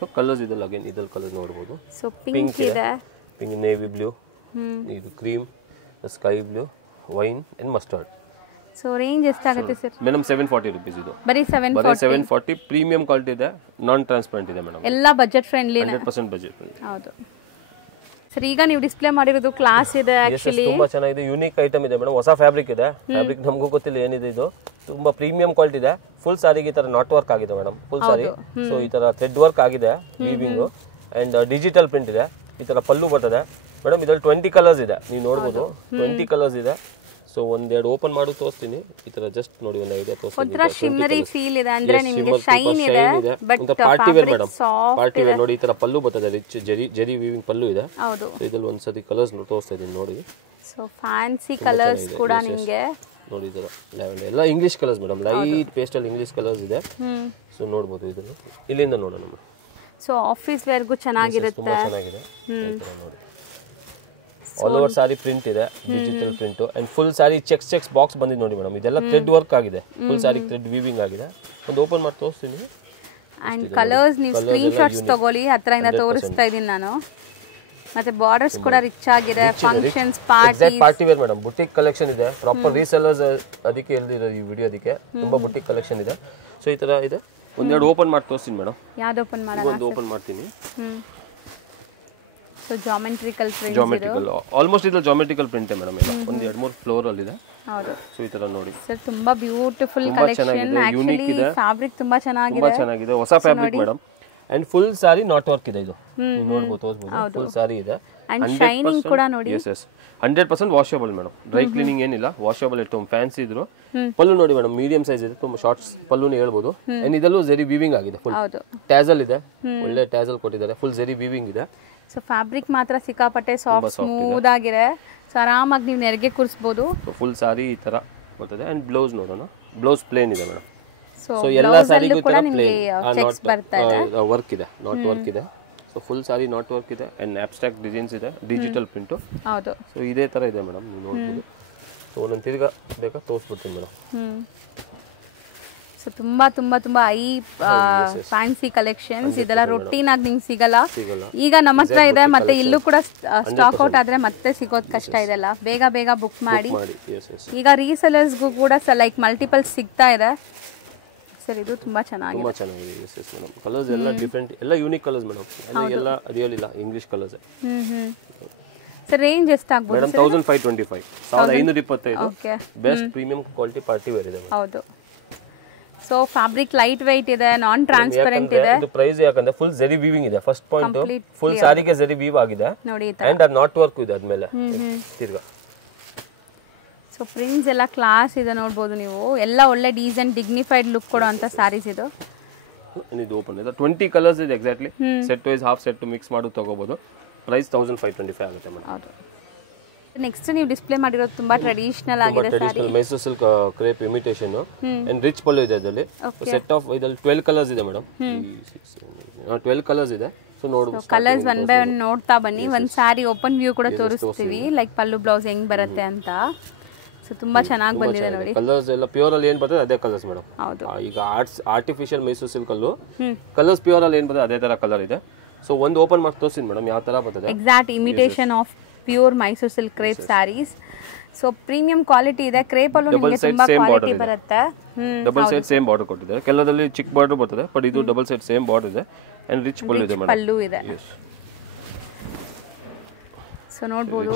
ಸೊ ಕಲರ್ಸ್ ಇದೆ, ಅಗೇನ್ ಇದಲ್ ಕಲರ್ ನೋಡಬಹುದು. ಸೊ ಪಿಂಕ್ ಇದೆ, ಪಿಂಕ್, ನೇವಿ ಬ್ಲೂ, ಇದು cream, sky blue, wine and mustard. So range ಎಷ್ಟಾಗುತ್ತೆ ಸರ್? ಮೇಡಮ್ 740 rupees ಇದು. ಬರೀ 740 ಪ್ರೀಮಿಯಂ ಕ್ವಾಲಿಟಿ ಇದೆ, ನಾನ್ ಟ್ರಾನ್ಸ್ಪರೆಂಟ್ ಇದೆ ಮೇಡಮ್. ಎಲ್ಲ ಬಜೆಟ್ ಫ್ರೆಂಡ್ಲಿ, 100% ಬಜೆಟ್ ಫ್ರೆಂಡ್ಲಿ. ಹೌದು ಸರ್. ಈಗ ನೀವು ಡಿಸ್ಪ್ಲೇ ಮಾಡಿರೋದು ಕ್ಲಾಸ್ ಇದೆ ಆಕ್ಚುಲಿ, ತುಂಬಾ ಚೆನ್ನಾಗಿದೆ. ಯೂನಿಕ್ ಐಟಮ್ ಇದೆ ಮೇಡಮ್, ಹೊಸ ಫ್ಯಾಬ್ರಿಕ್ ಇದೆ. ಫ್ಯಾಬ್ರಿಕ್ ನಮಗೂ ಗೊತ್ತಿಲ್ಲ ಏನಿದೆ ಇದು. ತುಂಬಾ ಪ್ರೀಮಿಯಂ ಕ್ವಾಲಿಟಿ ಇದೆ. ಫುಲ್ ಸಾರಿಗೆ ಈ ತರ ನಾಟ್ ವರ್ಕ್ ಆಗಿದೆ ಮೇಡಮ್, ಫುಲ್ ಸಾರಿ. ಸೊ ಈ ತರ ಥ್ರೆಡ್ ವರ್ಕ್ ಆಗಿದೆ, ವೀವಿಂಗ್ ಅಂಡ್ ಡಿಜಿಟಲ್ ಪ್ರಿಂಟ್ ಇದೆ. ಈ ತರ ಪಲ್ಲು ಬರ್ತದೆ ಮೇಡಮ್. ಇದ್ರಲ್ಲಿ 20 ಕಲರ್ಸ್ ಇದೆ, ನೀವು ನೋಡಬಹುದು. 20 ಕಲರ್ಸ್ ಇದೆ. ಸೊ ಒಂದೆರಡು ಓಪನ್ ಮಾಡಿ ತೋರಿಸ್ತೀನಿ. ಈ ತರ ಜಸ್ಟ್ ನೋಡಿ, ಒಂದು ಐಡಿಯಾ ತೋರಿಸ್ತೀನಿ. ಒಂತರ ಶಿಮ್ಮರಿ ಫೀಲ್ ಇದೆ, ಅಂದ್ರೆ ನಿಮಗೆ ಶೈನ್ ಇದೆ, but party wear madam, party wear ನೋಡಿ. ಈ ತರ ಪಲ್ಲು ಬರ್ತದೆ, ರಿಚ್ ಜರಿ ವೀವಿಂಗ್ ಪಲ್ಲು ಇದೆ. ಹೌದು, ಇದರಲ್ಲಿ ಒಂದ್ಸತಿ ಕಲರ್ಸ್ ತೋರಿಸ್ತಾ ಇದೀನಿ ನೋಡಿ. ಸೊ ಫ್ಯಾನ್ಸಿ ಕಲರ್ಸ್ ಕೂಡ ನಿಮಗೆ ನೋಡಿ. ಈ ತರ ಲ್ಯಾವೆಂಡರ್ ಎಲ್ಲ English colours madam, light pastel English colours ಇದೆ. ಸೊ ನೋಡಬಹುದು ಇದನ್ನು ಇಲ್ಲಿಂದ ನೋಡೋಣ. ಸೊ ಆಫೀಸ್ ವೇರ್ಗೂ ಚೆನ್ನಾಗಿರುತ್ತೆ, ತುಂಬಾ ಚೆನ್ನಾಗಿದೆ. ನೋಡಿ ಆಲ್ ಓವರ್ ಸಾರಿ ಪ್ರಿಂಟ್ ಇದೆ, digital print and full sorry cheques box ಬಂದಿದೆ ನೋಡಿ ಮೇಡಮ್. ಇದೆಲ್ಲ ಥ್ರೆಡ್ ವರ್ಕ್ ಆಗಿದೆ, ಫುಲ್ ಸಾರಿ ಥ್ರೆಡ್ ವೀವಿಂಗ್ ಆಗಿದೆ. ಒಂದು ಓಪನ್ ಮಾಡಿ ತೋರಿಸ್ತೀನಿ. ಅಂಡ್ ಕಲರ್ಸ್ ನೀವು ಸ್ಕ್ರೀನ್ ಶಾಟ್ಸ್ ತಗೊಳ್ಳಿ, ಹತ್ರದಿಂದ ತೋರಿಸ್ತಾ ಇದೀನಿ ನಾನು. ಮತ್ತೆ ಬಾರ್ಡರ್ಸ್ ಕೂಡ ರಿಚ್ ಆಗಿದೆ, functions party wear madam. Boutique collection ಇದೆ, ಪ್ರಾಪರ್ ರೀಸೆಲ್ಲರ್ಸ್ ಅದಕ್ಕೆ ಎಲ್ಲಿರೋ ಈ ವಿಡಿಯೋ, ಅದಕ್ಕೆ ತುಂಬಾ ಬುಟಿಕ್ ಕಲೆಕ್ಷನ್ ಇದೆ. ಸೊ ಈ ತರ ಇದೆ. ಒಂದೆರಡು ಓಪನ್ ಮಾಡಿ ತೋರಿಸ್ತೀನಿ ಮೇಡಮ್. ಯಾವ್ದು ಓಪನ್ ಮಾಡೋಣ? ಒಂದು ಓಪನ್ ಮಾಡ್ತೀನಿ. So geometrical print, geometrical almost ಇದು ಜಾಮೆಟ್ರಿಕಲ್ ಪ್ರಿಂಟ್ ಮೇಡಮ್. ಎಲ್ಲ ಒಂದು 2-3 ಫ್ಲೋರ್ ಅಲ್ಲಿ ಇದೆ. ಹೌದು. ಸೊ ಈ ತರ ನೋಡಿ ಸರ್, ತುಂಬಾ ಬ್ಯೂಟಿಫುಲ್ ಕಲೆಕ್ಷನ್. ಆಕ್ಚುಲಿ ಫ್ಯಾಬ್ರಿಕ್ ತುಂಬಾ ಚೆನ್ನಾಗಿದೆ, ಹೊಸ fabric madam. And full sorry not work ಇದೆ. ಇದು ನೀವು ನೋಡಬಹುದು, ತೋರಿಸಬಹುದು. ಫುಲ್ ಸಾರಿ ಇದೆ ಅಂಡ್ ಶೈನಿಂಗ್ ಕೂಡ ನೋಡಿ. Yes 100% washable madam. Dry cleaning ಏನಿಲ್ಲ, ವಾಷಬಲ್ ಇಟ್ಟು ಫ್ಯಾನ್ಸಿ ಇದ್ರು. ಪಲ್ಲು ನೋಡಿ ಮೇಡಮ್, ಮೀಡಿಯಂ ಸೈಜ್ ಇದೆ, ತುಂಬಾ ಶಾರ್ಟ್ಸ್ ಪಲ್ಲುನೇ ಹೇಳ್ಬೋದು. ಅಂಡ್ ಇದಲ್ಲೂ ಜರಿ ವೀವಿಂಗ್ ಆಗಿದೆ, ಫುಲ್ ಟ್ಯಾಸಲ್ ಇದೆ, ಒಳ್ಳೆ ಟ್ಯಾಸಲ್ ಕೊಟ್ಟಿದ್ದಾರೆ, ಫುಲ್ ಜರಿ ವೀವಿಂಗ್ ಇದೆ. ಸೊ ಫ್ಯಾಬ್ರಿಕ್ ಮಾತ್ರ ಸಿಕ್ಕಾಪಟ್ಟೆ ಸಾಫ್ಟ್ ಸ್ಮೂತ್ ಆಗಿದೆ. ಸೊ ಆರಾಮಾಗಿ ನೀವು ನೆರಿಗೆ ಕೂರಿಸಬಹುದು. ಫುಲ್ ಸಾರಿ ಈ ತರ ಬರ್ತದೆ. ಅಂಡ್ ಬ್ಲೌಸ್ ನೋಡೋಣ. ಬ್ಲೌಸ್ ಪ್ಲೇನ್ ಇದೆ ಮೇಡಮ್. ಸೊ ಎಲ್ಲ ಸಾರಿಗೂ ಕೂಡ ನಿಮಗೆ ಚೆಕ್ಸ್ ಬರ್ತಾ ಇದೆ, ವರ್ಕ್ ಇದೆ, ನಾಟ್ ವರ್ಕ್ ಇದೆ. So full sorry not work ಇದೆ ಅಂಡ್ ಅಬ್ಸ್ಟ್ರಾಕ್ಟ್ ಡಿಸೈನ್ಸ್ ಇದೆ, ಡಿಜಿಟಲ್ ಪ್ರಿಂಟ್. ಹೌದು. ಸೊ ಇದೇ ತರ ಇದೆ ಮೇಡಮ್, ನೀವು ನೋಡಬಹುದು. ಸೊ ಒಂದೊಂದು ತಿರ್ಗಾ ಬೇಕಾ ತೋರಿಸ್ಬಿಡ್ತೀನಿ ಮೇಡಮ್. ಸೊ ತುಂಬಾ ತುಂಬಾ ತುಂಬಾ ಐ ಫ್ಯಾನ್ಸಿ ಕಲೆಕ್ಷನ್ಸ್. ಇದೆಲ್ಲ ರೊಟೀನ್ ಆಗಿ ನಿಮ್ಗೆ ಸಿಗಲ್ಲ. ಈಗ ನಮ್ಮ ಹತ್ರ ಇದೆ, ಮತ್ತೆ ಇಲ್ಲೂ ಕೂಡ ಸ್ಟಾಕ್ ಔಟ್ ಆದ್ರೆ ಮತ್ತೆ ಸಿಗೋದು ಕಷ್ಟ ಇದೆಲ್ಲ. ಬೇಗ ಬೇಗ ಬುಕ್ ಮಾಡಿ. ಈಗ ರೀಸೆಲರ್ಸ್ಗೂ ಕೂಡ ಲೈಕ್ ಮಲ್ಟಿಪಲ್ ಸಿಗ್ತಾ ಇದೆ ಸರ್. ಇದು ತುಂಬಾ ಚೆನ್ನಾಗಿದೆ, ತುಂಬಾ ಚೆನ್ನಾಗಿದೆ. Yes yes madam. ಕಲರ್ಸ್ ಎಲ್ಲ ಡಿಫರೆಂಟ್, ಎಲ್ಲ ಯೂನಿಕ್ ಕಲರ್ಸ್ ಮೇಡಮ್. ಎಲ್ಲ ರಿಯಲ್ ಇಲ್ಲ, ಇಂಗ್ಲಿಷ್ ಕಲರ್ಸ್. ಸರ್ ರೇಂಜ್ ಎಷ್ಟಾಗಬಹುದು madam? 1525, 1525. Best premium quality party wear ಇದೆ. ಹೌದು. ಸೊ ಫ್ಯಾಬ್ರಿಕ್ ಲೈಟ್ ವೆಯ್ಟ್ ಇದೆ, ನಾನ್ ಟ್ರಾನ್ಸ್ಪರೆಂಟ್ ಇದೆ. ಇದು ಪ್ರೈಸ್ ಯಾಕಂದ್ರೆ ಫುಲ್ ಜರಿ ವೀವಿಂಗ್ ಇದೆ. ಫಸ್ಟ್ ಪಾಯಿಂಟ್ ಫುಲ್ ಸಾರಿಗೆ ಜರಿ ವೀವ್ ಆಗಿದೆ ನೋಡಿ, ಅಂಡ್ ಅದು ನಾಟ್ ವರ್ಕ್ ಇದೆ ಆದ್ಮೇಲೆ ತಿರ್ಗಾ. ಸೊ ಪ್ರಿಂಟ್ಸ್ ಎಲ್ಲ ಕ್ಲಾಸ್ ಇದೆ, ನೋಡಬಹುದು ನೀವು. ಎಲ್ಲ ಒಳ್ಳೆ ಡೀಸೆಂಟ್ ಡಿಗ್ನಿಫೈಡ್ ಲುಕ್ ಕೊಡೋ ಅಂತ ಸ್ಯಾರೀಸ್ ಇದು. ಇದು ಓಪನ್ ಇದೆ, 20 ಕಲರ್ಸ್ ಇದೆ exactly. Set wise half set mix ಮಾಡಿ ತಗೋಬಹುದು. ಪ್ರೈಸ್ 1525 ಆಗುತ್ತೆ ಮೇಡಮ್. ಹೌದು. ನೆಕ್ಸ್ಟ್ ನೀವು ಡಿಸ್ಪ್ಲೇ ಮಾಡಿರೋದು ತುಂಬಾ ಟ್ರೆಡಿಷನಲ್ ಆಗಿದೆ sari. Mysuru silk crepe imitation and rich pallu ಇದೆ ಇದರಲ್ಲಿ. ಸೆಟ್ ಆಫ್ ಇದರಲ್ಲಿ 12 ಕಲರ್ಸ್ ಇದೆ ಮೇಡಮ್. 12 ಕಲರ್ಸ್ ಇದೆ. ಸೊ ನೋಡಬಹುದು, ಕಲರ್ಸ್ ಒನ್ ಬೈ ಒನ್ ನೋಡ್ತಾ ಬನ್ನಿ. ಒಂದು ಸಾರಿ ಓಪನ್ ವ್ಯೂ ಕೂಡ ತೋರಿಸ್ತೀವಿ, ಲೈಕ್ ಪಲ್ಲು ಬ್ಲೌಸ್ ಹೆಂಗ್ ಬರುತ್ತೆ ಅಂತ. ಸೊ ತುಂಬಾ ಚೆನ್ನಾಗಿ ಬಂದಿದೆ ನೋಡಿ. ಕಲರ್ಸ್ ಎಲ್ಲ ಪ್ಯೂರ್ ಅಲ್ಲಿ ಏನ್ ಬರ್ತದೆ ಅದೇ ಕಲರ್ಸ್ ಮೇಡಮ್. ಹೌದು. ಈಗ ಆರ್ಟಿಫಿಷಿಯಲ್ ಮೈಸೂರು ಸಿಲ್ಕ್ ಅಲ್ಲೂ ಕಲರ್ಸ್ ಪ್ಯೂರ್ ಅಲ್ಲಿ ಏನ್ ಬರ್ತದೆ ಅದೇ ತರ ಕಲರ್ ಇದೆ. ಸೊ ಒಂದು ಓಪನ್ ಮಾಡಿ ತೋರಿಸ್ತೀನಿ ಮೇಡಮ್ ಯಾವ ತರ ಬರ್ತದೆ. Exact imitation of pure Mysuru silk crepe sarees. So premium quality ಇದೆ. ಕ್ರೇಪ್ ಅಲ್ಲೂ ನಿಮಗೆ ತುಂಬಾ ಕ್ವಾಲಿಟಿ ಬರುತ್ತೆ. ಡಬಲ್ ಸೈಡ್ ಸೇಮ್ ಬಾರ್ಡರ್ ಕೊಟ್ಟಿದ್ದಾರೆ. ಕೆಲವರಲ್ಲಿ ಚಿಕ್ಕ ಬಾರ್ಡರ್ ಬರ್ತದೆ, ಬಟ್ ಇದು ಡಬಲ್ ಸೈಡ್ ಸೇಮ್ ಬಾರ್ಡರ್ ಇದೆ ಅಂಡ್ ರಿಚ್ ಪಲ್ಲು ಇದೆ ಮೇಡಮ್. ಪಲ್ಲು ಇದೆ. ಸೊ ನೋಡಬಹುದು,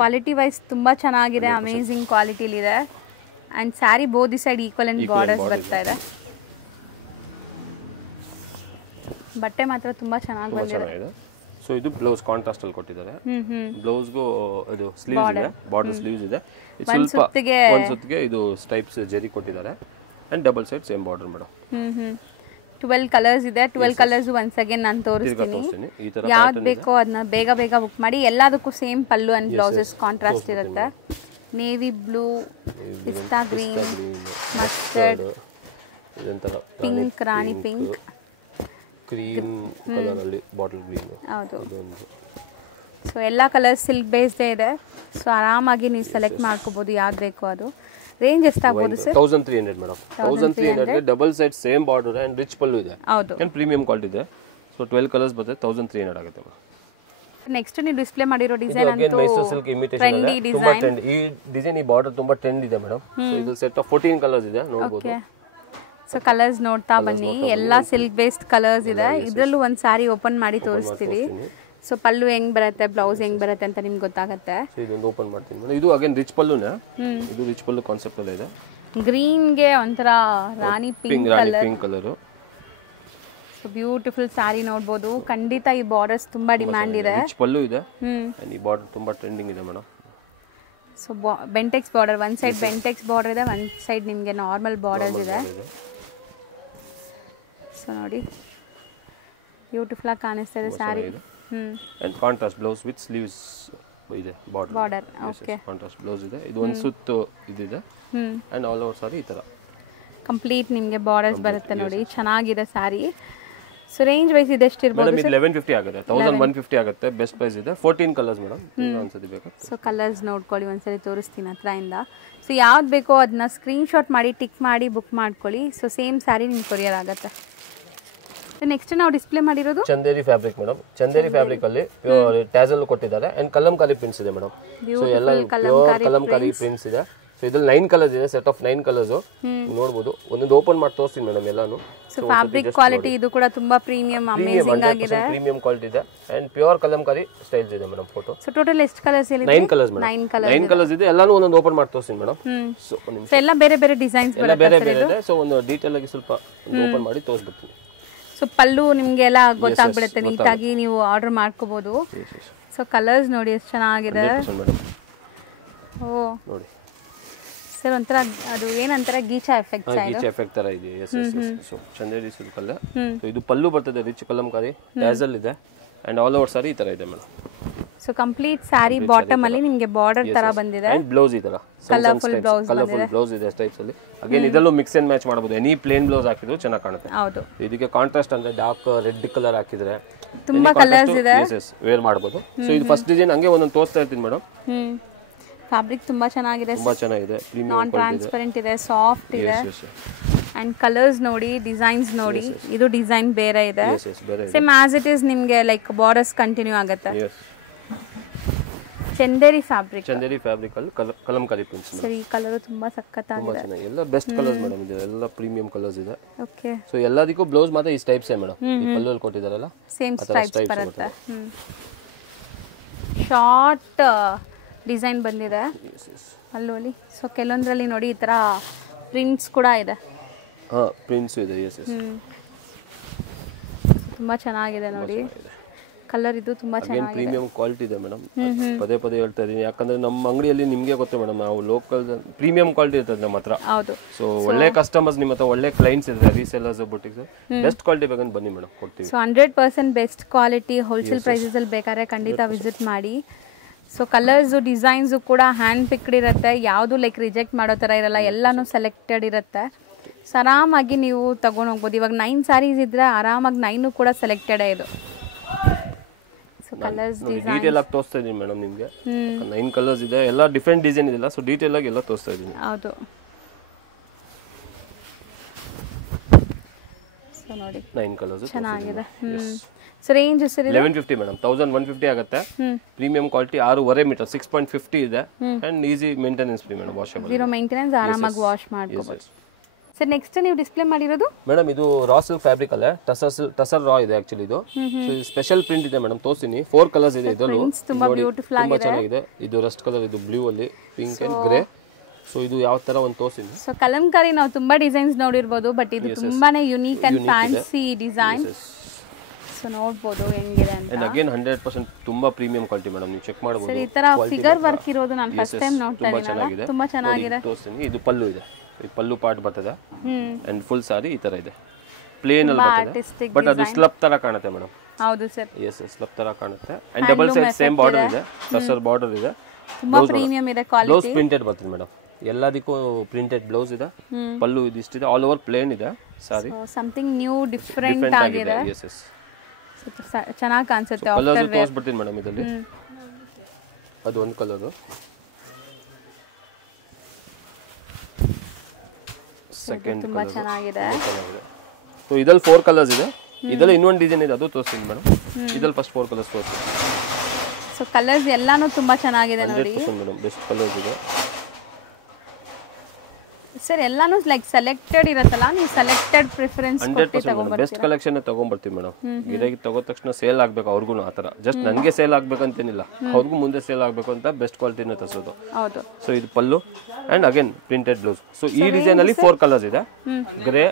ಕ್ವಾಲಿಟಿ ವೈಸ್ ತುಂಬಾ ಚೆನ್ನಾಗಿದೆ, ಅಮೇಜಿಂಗ್ ಕ್ವಾಲಿಟಿಲಿ ಇದೆ. And sari ಬೋದಿ side equal and borders ಬರ್ತಾ ಇದೆ. ಬಟ್ಟೆ ಮಾತ್ರ ತುಂಬಾ ಚೆನ್ನಾಗಿ ಬಂದಿದೆ. ಸೊ ಇದು ಬ್ಲೌಸ್ ಕಾಂಟ್ರಾಸ್ಟ್ ಅಲ್ಲಿ ಕೊಟ್ಟಿದ್ದಾರೆ. ಬ್ಲೌಸ್ಗೂ ಇದು ಸ್ಲೀವ್ಸ್ ಇದೆ, ಬಾರ್ಡರ್ ಸ್ಲೀವ್ಸ್ ಇದೆ. ಇದು ಸ್ವಲ್ಪ ಒಂದು ಸುತ್ತಿಗೆ ಇದು ಸ್ಟೈಪ್ಸ್ ಜರಿ ಕೊಟ್ಟಿದ್ದಾರೆ and double side same border madam. 12 colours ಇದೆ. 12 ಕಲರ್ಸ್ ಒನ್ಸ್ ಅಗೇನ್ ನಾನು ತೋರಿಸ್ತೀನಿ. ಯಾವ್ದು ಬೇಕೋ ಅದನ್ನ ಬೇಗ ಬೇಗ ಬುಕ್ ಮಾಡಿ. ಎಲ್ಲದಕ್ಕೂ same pallu and blouses contrast ಇರುತ್ತೆ. ನೇವಿ ಬ್ಲೂ, ಪಿಸ್ತಾ ಗ್ರೀನ್, ಮಸ್ಟರ್ಡ್, ಪಿಂಕ್, ರಾಣಿ ಪಿಂಕ್, ಕ್ರೀಮ್ ಕಲರ್ ಅಲ್ಲಿ ಬಾಟಲ್ ಗ್ರೀನ್. ಹೌದು. ಸೊ ಎಲ್ಲ ಕಲರ್ಸ್ ಸಿಲ್ಕ್ ಬೇಸ್ಡ್ ಇದೆ. ಸೊ ಆರಾಮಾಗಿ ನೀವು ಸೆಲೆಕ್ಟ್ ಮಾಡ್ಕೋಬಹುದು ಯಾವ್ದು ಬೇಕೋ ಅದು. ರೇಂಜ್ ಎಷ್ಟಾಗಬಹುದು ಸರ್? 1300 ಮೇಡಮ್. 1300 ಗೆ double side same border and rich pallu ಇದೆ. ಹೌದು. ಅಂಡ್ ಪ್ರೀಮಿಯಂ ಕ್ವಾಲಿಟಿ ಇದೆ. ಸೊ 12 ಕಲರ್ಸ್ ಬರುತ್ತೆ, 1300 ಆಗುತ್ತೆ ಮೇಡಮ್. ನೆಕ್ಸ್ಟ್ ನೀವು ಡಿಸ್ಪ್ಲೇ ಮಾಡಿರೋ ಡಿಸೈನ್ ಅಂತೂ ಮೈಸೂರು ಸಿಲ್ಕ್ ಇಮಿಟೇಷನ್ ಇದೆ. ತುಂಬಾ ಟ್ರೆಂಡ್ ಈ ಡಿಸೈನ್, ಈ ಬಾರ್ಡರ್ ತುಂಬಾ ಟ್ರೆಂಡ್ ಇದೆ ಮೇಡಮ್. ಸೊ ಇದು ಸೆಟ್ ಆಫ್ 14 ಕಲರ್ಸ್ ಇದೆ ನೋಡಬಹುದು. ಸೊ ಕಲರ್ಸ್ ನೋಡ್ತಾ ಬನ್ನಿ. ಎಲ್ಲ ಸಿಲ್ಕ್ ಬೇಸ್ಡ್ ಕಲರ್ಸ್ ಇದೆ. ಇದರಲ್ಲೂ ಒಂದು ಸಾರಿ ಓಪನ್ ಮಾಡಿ ತೋರಿಸ್ತೀವಿ. ಸೊ ಪಲ್ಲು ಹೆಂಗ್ ಬರುತ್ತೆ, ಬ್ಲೌಸ್ ಹೆಂಗ್ ಬರುತ್ತೆ ಅಂತ ನಿಮ್ಗೆ ಗೊತ್ತಾಗುತ್ತೆ. ಸೊ ಇದೊಂದು ಓಪನ್ ಮಾಡ್ತೀನಿ ಮೇಡಮ್. ಇದು ಅಗೇನ್ ರಿಚ್ ಪಲ್ಲುನೇ. ಇದು ರಿಚ್ ಪಲ್ಲು ಕಾನ್ಸೆಪ್ಟ್ ಅಲ್ಲಿ ಇದೆ. ಗ್ರೀನ್ ಗೆ ಒಂಥರ ರಾಣಿ ಪಿಂಕ್ ಕಲರ್. ಸೊ ಬ್ಯೂಟಿಫುಲ್ ಸಾರಿ ನೋಡಬಹುದು. ಖಂಡಿತ ಈ ಬಾರ್ಡರ್ಸ್ ತುಂಬಾ ಡಿಮ್ಯಾಂಡ್ ಇದೆ. ರಿಚ್ ಪಲ್ಲು ಇದೆ. ಈ ಬಾರ್ಡರ್ ತುಂಬಾ ಟ್ರೆಂಡಿಂಗ್ ಇದೆ madam. So Bentex border, one side Bentex border ಇದೆ, ಒನ್ ಸೈಡ್ ನಿಮಗೆ ನಾರ್ಮಲ್ ಬಾರ್ಡರ್ಸ್ ಇದೆ. ಸೊ ನೋಡಿ ಬ್ಯೂಟಿಫುಲ್ ಆಗಿ ಕಾಣಿಸ್ತಾ ಇದೆ sari. And contrast blouse with sleeves ಇದೆ, ಬಾರ್ಡರ್. ಓಕೆ, ಕಾಂಟ್ರಾಸ್ಟ್ ಬ್ಲೌಸ್ ಇದೆ. ಇದು ಒಂದು ಸುತ್ತು ಇದಿದೆ ಅಂಡ್ ಆಲ್ ಓವರ್ ಸಾರಿ ಈ ತರ ಕಂಪ್ಲೀಟ್ ನಿಮಗೆ ಬಾರ್ಡರ್ಸ್ ಬರುತ್ತೆ ನೋಡಿ. ಚೆನ್ನಾಗಿದೆ ಸಾರಿ. ಸೊ ರೇಂಜ್ ವೈಸ್ ಇದೆ ಎಷ್ಟು ಇರಬಹುದು ಮೇಡಮ್? ಇದು 1150 ಆಗುತ್ತೆ, 1150 ಆಗುತ್ತೆ. ಬೆಸ್ಟ್ ಪ್ರೈಸ್ ಇದೆ. 14 ಕಲರ್ಸ್ ಮೇಡಮ್. ಒಂದ್ಸತಿ ಬೇಕು. ಸೊ ಕಲರ್ಸ್ ನೋಡ್ಕೊಳ್ಳಿ, ಒಂದ್ಸರಿ ತೋರಿಸ್ತೀನಿ ಹತ್ರದಿಂದ. ಸೊ ಯಾವ್ದು ಬೇಕೋ ಅದನ್ನ ಸ್ಕ್ರೀನ್ ಶಾಟ್ ಮಾಡಿ ಟಿಕ್ ಮಾಡಿ ಬುಕ್ ಮಾಡ್ಕೊಳ್ಳಿ. ಸೊ ಸೇಮ್ ಸ್ಯಾರಿ ನಿಮ್ಗೆ ಕೊರಿಯರ್ ಆಗುತ್ತೆ. ನೆಕ್ಸ್ಟ್ ನಾವು ಡಿಸ್ಪ್ಲೇ ಮಾಡಿರೋದು Chanderi fabric madam. Chanderi fabric ಅಲ್ಲಿ ಪ್ಯೂರ್ ಟ್ಯಾಸಲ್ ಕೊಟ್ಟಿದ್ದಾರೆ ಅಂಡ್ ಕಲಂಕಾರಿ ಪ್ರಿಂಟ್ಸ್ ಇದೆ ಮೇಡಮ್. ಸೊ ಎಲ್ಲ ಪ್ಯೂರ್ ಕಲಂಕಾರಿ ಪ್ರಿಂಟ್ಸ್ ಇದೆ. ಸೊ ಇದ್ರಲ್ಲಿ 9 ಕಲರ್ಸ್ ಇದೆ, ಸೆಟ್ ಆಫ್ 9 ಕಲರ್ಸ್ ನೋಡಬಹುದು. ಒಂದೊಂದು ಓಪನ್ ಮಾಡಿ ತೋರಿಸ್ತೀನಿ ಮೇಡಮ್ ಎಲ್ಲಾನು. ಸೊ ಫ್ಯಾಬ್ರಿಕ್ ಕ್ವಾಲಿಟಿ ಇದು ಕೂಡ ತುಂಬಾ ಪ್ರೀಮಿಯಂ, ಅಮೇಜಿಂಗ್ ಆಗಿದೆ. ಪ್ರೀಮಿಯಂ ಕ್ವಾಲಿಟಿ ಇದೆ ಅಂಡ್ ಪ್ಯೂರ್ ಕಲಂಕಾರಿ ಸ್ಟೈಲ್ಸ್ ಇದೆ ಮೇಡಮ್. ಫೋಟೋ. ಸೊ ಟೋಟಲ್ ಎಷ್ಟು ಕಲರ್ಸ್ ಇದೆ? 9 ಕಲರ್ಸ್ ಮೇಡಮ್. 9 ಕಲರ್ಸ್ ಇದೆ. ಎಲ್ಲಾನು ಒಂದೊಂದು ಓಪನ್ ಮಾಡಿ ತೋರಿಸ್ತೀನಿ ಮೇಡಮ್. ಸೊ ಎಲ್ಲ ಬೇರೆ ಬೇರೆ ಡಿಸೈನ್ಸ್ ಎಲ್ಲ ಬೇರೆ ಬೇರೆ ಇದೆ. ಸೊ ಒಂದು ಡೀಟೇಲ್ ಆಗಿ ಸ್ವಲ್ಪ ಓಪನ್ ಮಾಡಿ ತೋರಿಸ್ಬಿಡ್ತೀನಿ. ಸೊ ಪಲ್ಲು ನಿಮಗೆಲ್ಲ ಗೊತ್ತಾಗ್ಬಿಡುತ್ತೆ, ನೀಟಾಗಿ ನೀವು ಆರ್ಡರ್ ಮಾಡ್ಕೋಬಹುದು. ಸೊ ಕಲರ್ಸ್ ನೋಡಿ ಎಷ್ಟು ಚೆನ್ನಾಗಿದೆ. ಓ ನೋಡಿ ಸರ್, ಒಂಥರ ಅದು ಏನಂತಾರೆ ಗೀಚಾ ಎಫೆಕ್ಟ್. ಗೀಚಾ ಎಫೆಕ್ಟ್ ತರ ಇದೆ. ಸೊ ಚಂದೇರಿ ಸಿಲ್ಕ್ ಅಲ್ಲ. ಸೊ ಇದು ಪಲ್ಲು ಬರ್ತದೆ, ರಿಚ್ ಕಲಂಕಾರಿ ಟ್ಯಾಸಲ್ ಇದೆ ಅಂಡ್ ಆಲ್ ಓವರ್ ಸಾರಿ ಈ ತರ ಇದೆ ಮೇಡಮ್. ಸೊ ಕಂಪ್ಲೀಟ್ ಸಾರಿ ಬಾಟಮ್ ಅಲ್ಲಿ ನಿಮಗೆ ಬಾರ್ಡರ್ ತರ ಬಂದಿದೆ ಅಂಡ್ ಬ್ಲೌಸ್ ಈ ತರ ಕಲರ್ಫುಲ್ ಬ್ಲೌಸ್ ಇದೆ ಟೈಪ್ಸ್ ಅಲ್ಲಿ. ಅಗೇನ್ ಇದರಲ್ಲೂ ಮಿಕ್ಸ್ ಅಂಡ್ ಮ್ಯಾಚ್ ಮಾಡಬಹುದು. ಎನಿ ಪ್ಲೇನ್ ಬ್ಲೌಸ್ ಹಾಕಿದ್ರು ಚೆನ್ನಾಗಿ ಕಾಣುತ್ತೆ. ಹೌದು. ಇದಕ್ಕೆ ಕಾಂಟ್ರಾಸ್ಟ್ ಅಂದ್ರೆ ಡಾರ್ಕ್ ರೆಡ್ ಕಲರ್ ಹಾಕಿದ್ರೆ ತುಂಬಾ ಕಲರ್ಸ್ ಇದೆ, ವೇರ್ ಮಾಡಬಹುದು. ಸೊ ಇದು ಫಸ್ಟ್ ಡಿಸೈನ್ ಹಂಗೆ ಒಂದೊಂದು ತೋರಿಸ್ತಾ ಇರ್ತೀನಿ ಮೇಡಮ್. ಫ್ಯಾಬ್ರಿಕ್ ತುಂಬಾ ಚೆನ್ನಾಗಿದೆ, ತುಂಬಾ ಚೆನ್ನಾಗಿದೆ. ನಾನ್ ಟ್ರಾನ್ಸ್ಪರೆಂಟ್ ಇದೆ, ಸಾಫ್ಟ್ ಇದೆ. ಅಂಡ್ ಕಲರ್ಸ್ ನೋಡಿ, ಡಿಸೈನ್ಸ್ ನೋಡಿ. ಇದು ಡಿಸೈನ್ ಬೇರೆ ಇದೆ, ಸೇಮ್ ಆಸ್ ಇಟ್ ಇಸ್ ನಿಮಗೆ ಲೈಕ್ ಬಾರ್ಡರ್ಸ್ ಕಂಟಿನ್ಯೂ ಆಗುತ್ತೆ. ಚಂದೇರಿ ಫ್ಯಾಬ್ರಿಕ್ ಅಲ್ಲಿ ಕಲಂಕಾರಿ ಪ್ರಿಂಟ್ಸ್. ಸರಿ, ಕಲರ್ ತುಂಬಾ ಸಕ್ಕತ್ತಾಗಿದೆ. ಎಲ್ಲ ಬೆಸ್ಟ್ ಕಲರ್ಸ್ ಮೇಡಮ್. ಇದು ಎಲ್ಲ ಪ್ರೀಮಿಯಂ ಕಲರ್ಸ್ ಇದೆ. ಓಕೆ. ಸೊ ಎಲ್ಲದಕ್ಕೂ ಬ್ಲೌಸ್ ಮಾತ್ರ ಈ ಟೈಪ್ಸ್ ಮೇಡಮ್. ಈ ಪಲ್ಲುಲ್ಲಿ ಕೊಟ್ಟಿದ್ದಾರಲ್ಲ ಸೇಮ್ ಸ್ಟ್ರೈಪ್ಸ್ ಬರುತ್ತೆ. ಶಾರ್ಟ್ ಡಿಸೈನ್ ಬಂದಿದೆ ಪಲ್ಲುವಲ್ಲಿ. ಸೊ ಕೆಲವೊಂದರಲ್ಲಿ ನೋಡಿ ಈ ತರ ಪ್ರಿಂಟ್ಸ್ ಕೂಡ ಇದೆ. ಪ್ರಿಂಟ್ಸ್ ಇದೆ. ತುಂಬಾ ಚೆನ್ನಾಗಿದೆ ನೋಡಿ. ಕಲರ್ ಇದು ತುಂಬಾ ಚೆನ್ನಾಗಿದೆ. ಪ್ರೀಮಿಯಂ ಕ್ವಾಲಿಟಿ ಇದೆ ಮೇಡಮ್. ಪದೇ ಪದೇ ಹೇಳ್ತಾ ಇದೀನಿ, ಯಾಕಂದ್ರೆ ನಮ್ಮ ಅಂಗಡಿಯಲ್ಲಿ ನಿಮಗೆ ಗೊತ್ತು ಮೇಡಮ್, ನಾವು ಲೋಕಲ್ ಪ್ರೀಮಿಯಂ ಕ್ವಾಲಿಟಿ ಇರ್ತದೆ ನಮ್ಮ ಹತ್ರ. ಹೌದು. ಸೊ ಒಳ್ಳೆ ಕಸ್ಟಮರ್ಸ್ ನಿಮ್ಮ ಹತ್ರ, ಒಳ್ಳೆ ಕ್ಲೈಂಟ್ಸ್ ಇದ್ರೆ, ರೀಸೆಲ್ಲರ್ಸ್, ಬುಟಿಕ್ಸ್, ಬೆಸ್ಟ್ ಕ್ವಾಲಿಟಿ ಬೇಕಂತ ಬನ್ನಿ ಮೇಡಮ್, ಕೊಡ್ತೀವಿ. So 100% best quality wholesale prices ಅಲ್ಲಿ ಬೇಕಾದ್ರೆ ಖಂಡಿತ ವಿಸಿಟ್ ಮಾಡಿ. ಸೊ ಕಲರ್ಸು ಡಿಸೈನ್ಸು ಕೂಡ ಹ್ಯಾಂಡ್ ಪಿಕ್ಡ್ ಇರುತ್ತೆ. ಯಾವುದು ಲೈಕ್ ರಿಜೆಕ್ಟ್ ಮಾಡೋ ಥರ ಇರಲ್ಲ, ಎಲ್ಲನೂ ಸೆಲೆಕ್ಟೆಡ್ ಇರುತ್ತೆ. ಸೊ ಆರಾಮಾಗಿ ನೀವು ತಗೊಂಡು ಹೋಗ್ಬೋದು. ಇವಾಗ 9 ಸ್ಯಾರೀಸ್ ಇದ್ರೆ ಆರಾಮಾಗಿ 9 ಕೂಡ ಸೆಲೆಕ್ಟೆಡೇ ಇದು. ಸೊ ಕಲರ್ಸ್ ಡೀಟೇಲ್ ಆಗಿ ತೋರಿಸ್ತಾ ಇದೀನಿ ಮೇಡಮ್ ನಿಮಗೆ. 9 ಕಲರ್ಸ್ ಇದೆ, ಎಲ್ಲ ಡಿಫರೆಂಟ್ ಡಿಸೈನ್ ಇದೆಲ್ಲ. ಸೊ ಡೀಟೇಲ್ ಆಗಿ ಎಲ್ಲ ತೋರಿಸ್ತಾ ಇದೀನಿ. ಹೌದು. ಸೊ ನೋಡಿ 9 ಕಲರ್ಸ್ ಚೆನ್ನಾಗಿದೆ. So range sir 1150 madam. 1150 ಆಗುತ್ತೆ. ಪ್ರೀಮಿಯಂ ಕ್ವಾಲಿಟಿ 6.5 ಮೀಟರ್ 6.50 ಇದೆ and easy maintenance free madam. Washable, zero maintenance, ಆರಾಮಾಗಿ ವಾಶ್ ಮಾಡ್ಕೋಬಹುದು. ಸರ್ ನೆಕ್ಸ್ಟ್ ನೀವು ಡಿಸ್ಪ್ಲೇ ಮಾಡಿರೋದು ಮೇಡಮ್, ಇದು ರಾ ಸಿಲ್ಕ್ ಫ್ಯಾಬ್ರಿಕ್ ಅಲ್ಲ, ಟಸರ್ ರಾ ಇದೆ ಆಕ್ಚುಲಿ. ಇದು ಸ್ಪೆಷಲ್ ಪ್ರಿಂಟ್ ಇದೆ ಮೇಡಮ್, ತೋರಿಸ್ತೀನಿ. 4 ಕಲರ್ಸ್ ಇದೆ ಇದರಲ್ಲೂ. ತುಂಬಾ ಬ್ಯೂಟಿಫುಲ್ ಆಗಿದೆ, ಚೆನ್ನಾಗಿದೆ. ಇದು ರಸ್ಟ್ ಕಲರ್, ಇದು ಬ್ಲೂ ಅಲ್ಲಿ, ಪಿಂಕ್ ಅಂಡ್ ಗ್ರೇ. ಸೊ ಇದು ಯಾವ ತರ ಒಂದು ತೋರಿಸ್ತೀನಿ. ಸೊ ಕಲಂಕಾರಿ ನಾವು ತುಂಬಾ ಡಿಸೈನ್ಸ್ ನೋಡಿರ್ಬೋದು, ಬಟ್ ಇದು ತುಂಬಾನೇ unique and fancy design. So ನೋಡ್ಬೋದು ಹೆಂಗಿದೆ ಅಂತ. ಅಂಡ್ ಅಗೇನ್ 100% ತುಂಬಾ ಪ್ರೀಮಿಯಂ ಕ್ವಾಲಿಟಿ ಮೇಡಮ್, ನೀವು ಚೆಕ್ ಮಾಡಬಹುದು. ಸರ್ ಈ ತರ ಫಿಗರ್ ವರ್ಕ್ ಇರೋದು ನಾನು ಫಸ್ಟ್ ಟೈಮ್ ನೋಡ್ತಾ ಇದ್ದೀನಿ. ತುಂಬಾ ಚೆನ್ನಾಗಿದೆ. ತೋರಿಸ್ತೀನಿ, ಇದು ಪಲ್ಲು ಇದೆ, ಈ ಪಲ್ಲು ಪಾರ್ಟ್ ಬರ್ತದೆ ಅಂಡ್ ಫುಲ್ ಸಾರಿ ಈ ತರ ಇದೆ, ಪ್ಲೇನ್ ಅಲ್ಲಿ ಬರ್ತದೆ, ಬಟ್ ಅದು ಸ್ಲಬ್ ತರ ಕಾಣುತ್ತೆ ಮೇಡಮ್. ಹೌದು ಸರ್, ಎಸ್ ಸ್ಲಬ್ ತರ ಕಾಣುತ್ತೆ. And double side same border ಇದೆ, ಟಸರ್ ಬಾರ್ಡರ್ ಇದೆ, ತುಂಬಾ ಪ್ರೀಮಿಯಂ ಇದೆ ಕ್ವಾಲಿಟಿ. ಬ್ಲೌಸ್ ಪ್ರಿಂಟೆಡ್ ಬರ್ತದೆ ಮೇಡಮ್, ಎಲ್ಲದಕ್ಕೂ ಪ್ರಿಂಟೆಡ್ ಬ್ಲೌಸ್ ಇದೆ, ಪಲ್ಲು ಇದಿಷ್ಟಿದೆ, ಆಲ್ ಓವರ್ ಪ್ಲೇನ್ ಇದೆ ಸಾರಿ. ಸಮಥಿಂಗ್ ನ್ಯೂ ಡಿಫರೆಂಟ್ ಆಗಿದೆ. ಎಸ್ ಎಸ್ ಚೆನ್ನಾಗಿ ಕಾಣಿಸುತ್ತೆ. ಕಲರ್ಸ್ ತೋರಿಸ್ಬಿಡ್ತೀನಿ ಮೇಡಮ್ ಇದರಲ್ಲಿ. ಅದು ಒಂದು ಕಲರ್, ಸೆಕೆಂಡ್ ತುಂಬಾ ಚೆನ್ನಾಗಿದೆ. ಸೊ ಇದರಲ್ಲಿ 4 ಕಲರ್ಸ್ ಇದೆ, ಇದರಲ್ಲಿ ಇನ್ನೊಂದು ಡಿಸೈನ್ ಇದೆ, ಅದು ತೋರಿಸ್ತೀನಿ ಮೇಡಮ್. ಇದರಲ್ಲಿ ಫಸ್ಟ್ 4 ಕಲರ್ಸ್ ತೋರಿಸ್ತೀನಿ. ಸೊ ಕಲರ್ಸ್ ಎಲ್ಲಾನು ತುಂಬಾ ಚೆನ್ನಾಗಿದೆ ನೋಡಿ. 100% ಮೇಡಮ್, ಬೆಸ್ಟ್ ಕಲರ್ಸ್ ಇದೆ ಸರ್. ಎಲ್ಲಾನು ಲೈಕ್ ಸೆಲೆಕ್ಟೆಡ್ ಇರುತ್ತಲ್ಲ, ನೀವು ಸೆಲೆಕ್ಟೆಡ್ ಪ್ರಿಫರೆನ್ಸ್ ಕೊಟ್ಟು ತಗೊಂಡ್ಬರ್ತೀರಾ? ಬೆಸ್ಟ್ ಕಲೆಕ್ಷನ್ ತಗೊಂಡ್ಬರ್ತೀವಿ ಮೇಡಮ್. ಗಿರಾಕಿ ತಗೋ ತಕ್ಷಣ ಸೇಲ್ ಆಗ್ಬೇಕು ಅವ್ರಿಗೂ, ಆ ಥರ ಜಸ್ಟ್ ನನಗೆ ಸೇಲ್ ಆಗ್ಬೇಕಂತೇನಿಲ್ಲ, ಅವ್ರಿಗೂ ಮುಂದೆ ಸೇಲ್ ಆಗಬೇಕು ಅಂತ ಬೆಸ್ಟ್ ಕ್ವಾಲಿಟಿನ ತರಿಸೋದು. ಹೌದು. ಸೊ ಇದು pallu and again printed blouse. So ಈ ಡಿಸೈನ್ ಅಲ್ಲಿ 4 ಕಲರ್ಸ್ ಇದೆ. ಗ್ರೇ,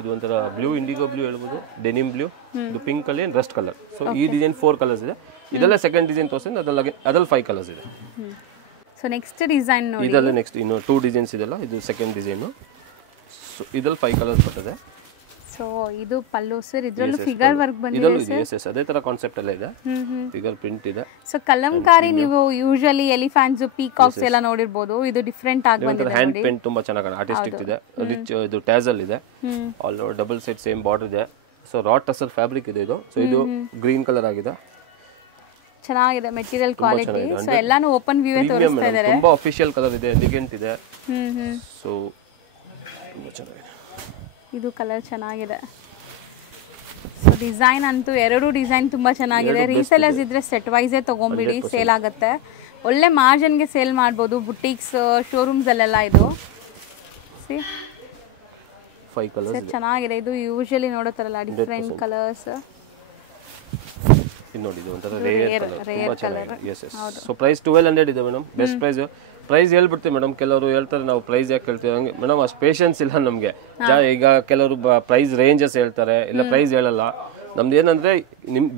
ಇದು ಒಂಥರ ಬ್ಲೂ, ಇಂಡಿಗೋ ಬ್ಲೂ ಹೇಳ್ಬೋದು, ಡೆನಿಮ್ ಬ್ಲೂ, ಇದು ಪಿಂಕ್ ಅಲ್ಲಿ ರಸ್ಟ್ ಕಲರ್. ಸೊ ಈ ಡಿಸೈನ್ 4 ಕಲರ್ಸ್ ಇದೆ. ಇದೆಲ್ಲ ಸೆಕೆಂಡ್ ಡಿಸೈನ್ ತೋರಿಸಿದ್ರೆ ಅದ್ರಲ್ಲಿ 5 ಕಲರ್ಸ್ ಇದೆ. ಸೊ ನೆಕ್ಸ್ಟ್ ಡಿಸೈನ್ ನೋಡಿ, ಇದರಲ್ಲಿ ನೆಕ್ಸ್ಟ್ ಇನ್ನು 2 ಡಿಸೈನ್ಸ್ ಇದೆಲ್ಲ, ಇದು ಸೆಕೆಂಡ್ ಡಿಸೈನ್. ಸೊ ಇದರಲ್ಲಿ 5 ಕಲರ್ಸ್ ಬರ್ತದೆ. ಸೊ ಇದು ಪಲ್ಲು ಸರ್, ಇದರಲ್ಲೂ ಫಿಗರ್ ವರ್ಕ್ ಬಂದಿದೆ ಸರ್. ಎಸ್ ಎಸ್ ಅದೇ ತರ ಕಾನ್ಸೆಪ್ಟ್ ಎಲ್ಲ ಇದೆ, ಫಿಗರ್ ಪ್ರಿಂಟ್ ಇದೆ. ಸೊ ಕಲಂಕಾರಿ ನೀವು ಯೂಶುವಲಿ ಎಲಿಫೆಂಟ್ಸ್, ಪೀಕಾಕ್ಸ್ ಎಲ್ಲ ನೋಡಿರಬಹುದು, ಇದು ಡಿಫರೆಂಟ್ ಆಗಿ ಬಂದಿದೆ. ಹ್ಯಾಂಡ್ ಪೇಂಟ್ ತುಂಬಾ ಚೆನ್ನಾಗಿ ಆರ್ಟಿಸ್ಟಿಕ್ ಇದೆ, ರಿಚ್ ಇದು ಟ್ಯಾಸಲ್ ಇದೆ, all over double side same border ಇದೆ. ಸೊ ರಾ ಟಸರ್ ಫ್ಯಾಬ್ರಿಕ್ ಇದೆ ಇದು. ಸೊ ಇದು ಗ್ರೀನ್ ಕಲರ್ ಆಗಿದೆ, ಚೆನ್ನಾಗಿದೆ ಮೆಟೀರಿಯಲ್ ಕ್ವಾಲಿಟಿ. ಸೊ ಎಲ್ಲಾನು ಓಪನ್ ವ್ಯೂ ತೋರಿಸ್ತಾ ಇದ್ದಾರೆ. ತುಂಬಾ ಅಫಿಷಿಯಲ್ ಕಲರ್ ಇದೆ, ಎಲಿಗೆಂಟ್ ಇದೆ. ಸೊ ತುಂಬಾ ಚೆನ್ನಾಗಿದೆ, ಇದು ಕಲರ್ ಚೆನ್ನಾಗಿದೆ. ಸೊ ಡಿಸೈನ್ ಅಂತೂ ಎರಡು ಡಿಸೈನ್ ತುಂಬಾ ಚೆನ್ನಾಗಿದೆ. ರೀಸೇಲರ್ಸ್ ಇದ್ರೆ ಸೆಟ್ ವೈಸೇ ತಗೊಂಬಿಡಿ, ಸೇಲ್ ಆಗುತ್ತೆ. ಒಳ್ಳೆ ಮಾರ್ಜಿನ್ಗೆ ಸೇಲ್ ಮಾಡ್ಬೋದು ಬುಟೀಕ್ಸ್, ಶೋರೂಮ್ಸ್ ಅಲ್ಲೆಲ್ಲ. ಇದು ಸಿ 5 ಕಲರ್ಸ್ ಚೆನ್ನಾಗಿದೆ. ಇದು ಯೂಶುವಲಿ ನೋಡೋ ಥರಲ್ಲ ಡಿಫ್ರೆಂಟ್ ಕಲರ್ಸ್. ಇದು ನೋಡಿ, ಇದು ಒಂಥರ ರೇರ್ ಕಲರ್, ತುಂಬಾ ಚೆನ್ನಾಗಿದೆ. Yes S. ಸೊ ಪ್ರೈಸ್ 1200 ಇದೆ ಮೇಡಮ್, ಬೆಸ್ಟ್ ಪ್ರೈಸ್ ಹೇಳ್ಬಿಡ್ತೀವಿ ಮೇಡಮ್. ಕೆಲವರು ಹೇಳ್ತಾರೆ ನಾವು ಪ್ರೈಸ್ ಯಾಕೆ ಹೇಳ್ತೀವಿ ಹಂಗೆ ಮೇಡಮ್, ಅಷ್ಟು ಪೇಷನ್ಸ್ ಇಲ್ಲ ನಮಗೆ. ಈಗ ಕೆಲವರು ಪ್ರೈಸ್ ರೇಂಜಸ್ ಹೇಳ್ತಾರೆ, ಇಲ್ಲ ಪ್ರೈಸ್ ಹೇಳಲ್ಲ. ನಮ್ದು ಏನಂದ್ರೆ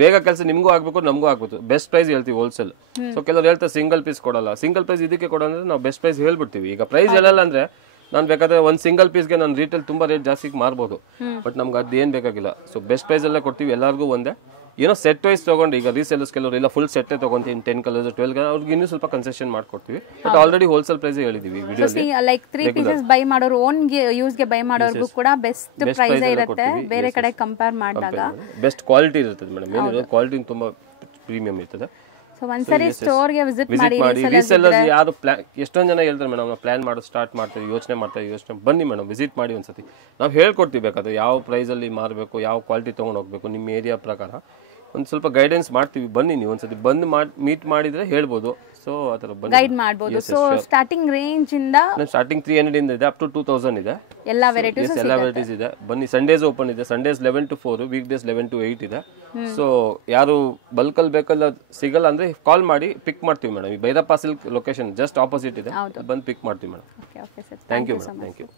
ಬೇಗ ಕೆಲಸ ನಿಮ್ಗೂ ಆಗ್ಬೇಕು, ನಮಗೂ ಆಗ್ಬೇಕು, ಬೆಸ್ಟ್ ಪ್ರೈಸ್ ಹೇಳ್ತೀವಿ ಹೋಲ್ಸೇಲ್. ಸೊ ಕೆಲವರು ಹೇಳ್ತಾರೆ ಸಿಂಗಲ್ ಪೀಸ್ ಕೊಡಲ್ಲ. ಸಿಂಗಲ್ ಪ್ರೈಸ್ ಇದಕ್ಕೆ ಕೊಡೋದ್ರೆ ನಾವು ಬೆಸ್ಟ್ ಪ್ರೈಸ್ ಹೇಳ್ಬಿಡ್ತೀವಿ. ಈಗ ಪ್ರೈಸ್ ಹೇಳಲ್ಲ ಅಂದ್ರೆ ನಾನು ಬೇಕಾದ್ರೆ ಒಂದು ಸಿಂಗಲ್ ಪೀಸ್ಗೆ ನಾನು ರಿಟೇಲ್ ತುಂಬಾ ರೇಟ್ ಜಾಸ್ತಿ ಮಾರ್ಬೋದು, ಬಟ್ ನಮ್ಗೆ ಅದು ಏನು ಬೇಕಾಗಿಲ್ಲ. ಸೊ ಬೆಸ್ಟ್ ಪ್ರೈಸ್ ಅಲ್ಲೇ ಕೊಡ್ತೀವಿ ಎಲ್ಲರಿಗೂ ಒಂದೇ. ಏನೋ ಸೆಟ್ ವೈಸ್ ತಗೊಂಡು, ಈಗ ರೀಸೇಲರ್ಸ್ ಕೆಲವರು ಇಲ್ಲ ಫುಲ್ ಸೆಟ್ಟೇ ತಗೊಂತೀನಿ 10 ಕಲರ್ಸ್ 12 ಕಲರ್, ಅವ್ರಿಗೆ ಇನ್ನೂ ಸ್ವಲ್ಪ ಕನ್ಸೆಷನ್ ಮಾಡ್ಕೊಡ್ತೀವಿ. ಬಟ್ ಆಲ್ರೆಡಿ ಹೋಲ್ಸೇಲ್ ಪ್ರೈಸ್ ಹೇಳಿದೀವಿ ವಿಡಿಯೋಲಿ. ಲೈಕ್ 3 ಪೀಸಸ್ ಬೈ ಮಾಡೋರು, ಓನ್ ಯೂಸ್ ಗೆ ಬೈ ಮಾಡೋರ್ಗೂ ಕೂಡ ಬೆಸ್ಟ್ ಪ್ರೈಸ್ ಇರುತ್ತೆ ಬೇರೆ ಕಡೆ ಕಂಪೇರ್ ಮಾಡಿದಾಗ. ಬೆಸ್ಟ್ ಕ್ವಾಲಿಟಿ ಇರ್ತದೆ ಮೇಡಮ್, ಏನಿರೋದು ಕ್ವಾಲಿಟಿ ತುಂಬಾ ಪ್ರೀಮಿಯಂ ಇರ್ತದೆ. ಸೊ ಒಂದ್ಸರಿ ಸ್ಟೋರ್ ಗೆ ವಿಸಿಟ್ ಮಾಡಿ. ರೀಸೆಲ್ಲರ್ಸ್ ಯಾರು ಎಷ್ಟೊಂದು ಜನ ಹೇಳ್ತಾರೆ ಮೇಡಮ್ ನಾವು ಪ್ಲಾನ್ ಮಾಡೋದು ಸ್ಟಾರ್ಟ್ ಮಾಡ್ತೀವಿ, ಯೋಚನೆ ಬನ್ನಿ ಮೇಡಮ್ ವಿಸಿಟ್ ಮಾಡಿ ಒಂದ್ಸತಿ. ನಾವು ಹೇಳ್ಕೊಡ್ತೀವಿ, ಬೇಕಾದ್ರೆ ಯಾವ ಪ್ರೈಸ್ ಅಲ್ಲಿ ಮಾರಬೇಕು, ಯಾವ ಕ್ವಾಲಿಟಿ ತೊಗೊಂಡು ಹೋಗ್ಬೇಕು, ನಿಮ್ಮ ಏರಿಯಾ ಪ್ರಕಾರ ಒಂದು ಸ್ವಲ್ಪ ಗೈಡೆನ್ಸ್ ಮಾಡ್ತೀವಿ. ಬನ್ನಿ ನೀವು ಒಂದ್ಸತಿ ಬಂದು ಮೀಟ್ ಮಾಡಿದ್ರೆ ಹೇಳ್ಬೋದು. ಸೊ ಆ ಥರ ಗೈಡ್ ಮಾಡ್ಬೋದು. ಸೊ ಸ್ಟಾರ್ಟಿಂಗ್ ರೇಂಜ್ ಇಂದ ಸ್ಟಾರ್ಟಿಂಗ್ 300 ಇಂದ ಇದೆ, ಅಪ್ ಟು 2000 ಇದೆ. ಎಲ್ಲ ವೆರೈಟೀಸ್ ಇದೆ. ಬನ್ನಿ, ಸಂಡೇಸ್ ಓಪನ್ ಇದೆ, Sundays 11 to 4, week days 11 to 8 ಇದೆ. ಸೊ ಯಾರು ಬಲ್ಕಲ್ಲಿ ಬೇಕಲ್ಲ ಸಿಗಲ್ಲ ಅಂದ್ರೆ ಕಾಲ್ ಮಾಡಿ ಪಿಕ್ ಮಾಡ್ತೀವಿ ಮೇಡಮ್. ಈ Byrappa silk location just opposite ಇದೆ, ಬಂದು ಪಿಕ್ ಮಾಡ್ತೀವಿ madam. Thank you madam, thank you.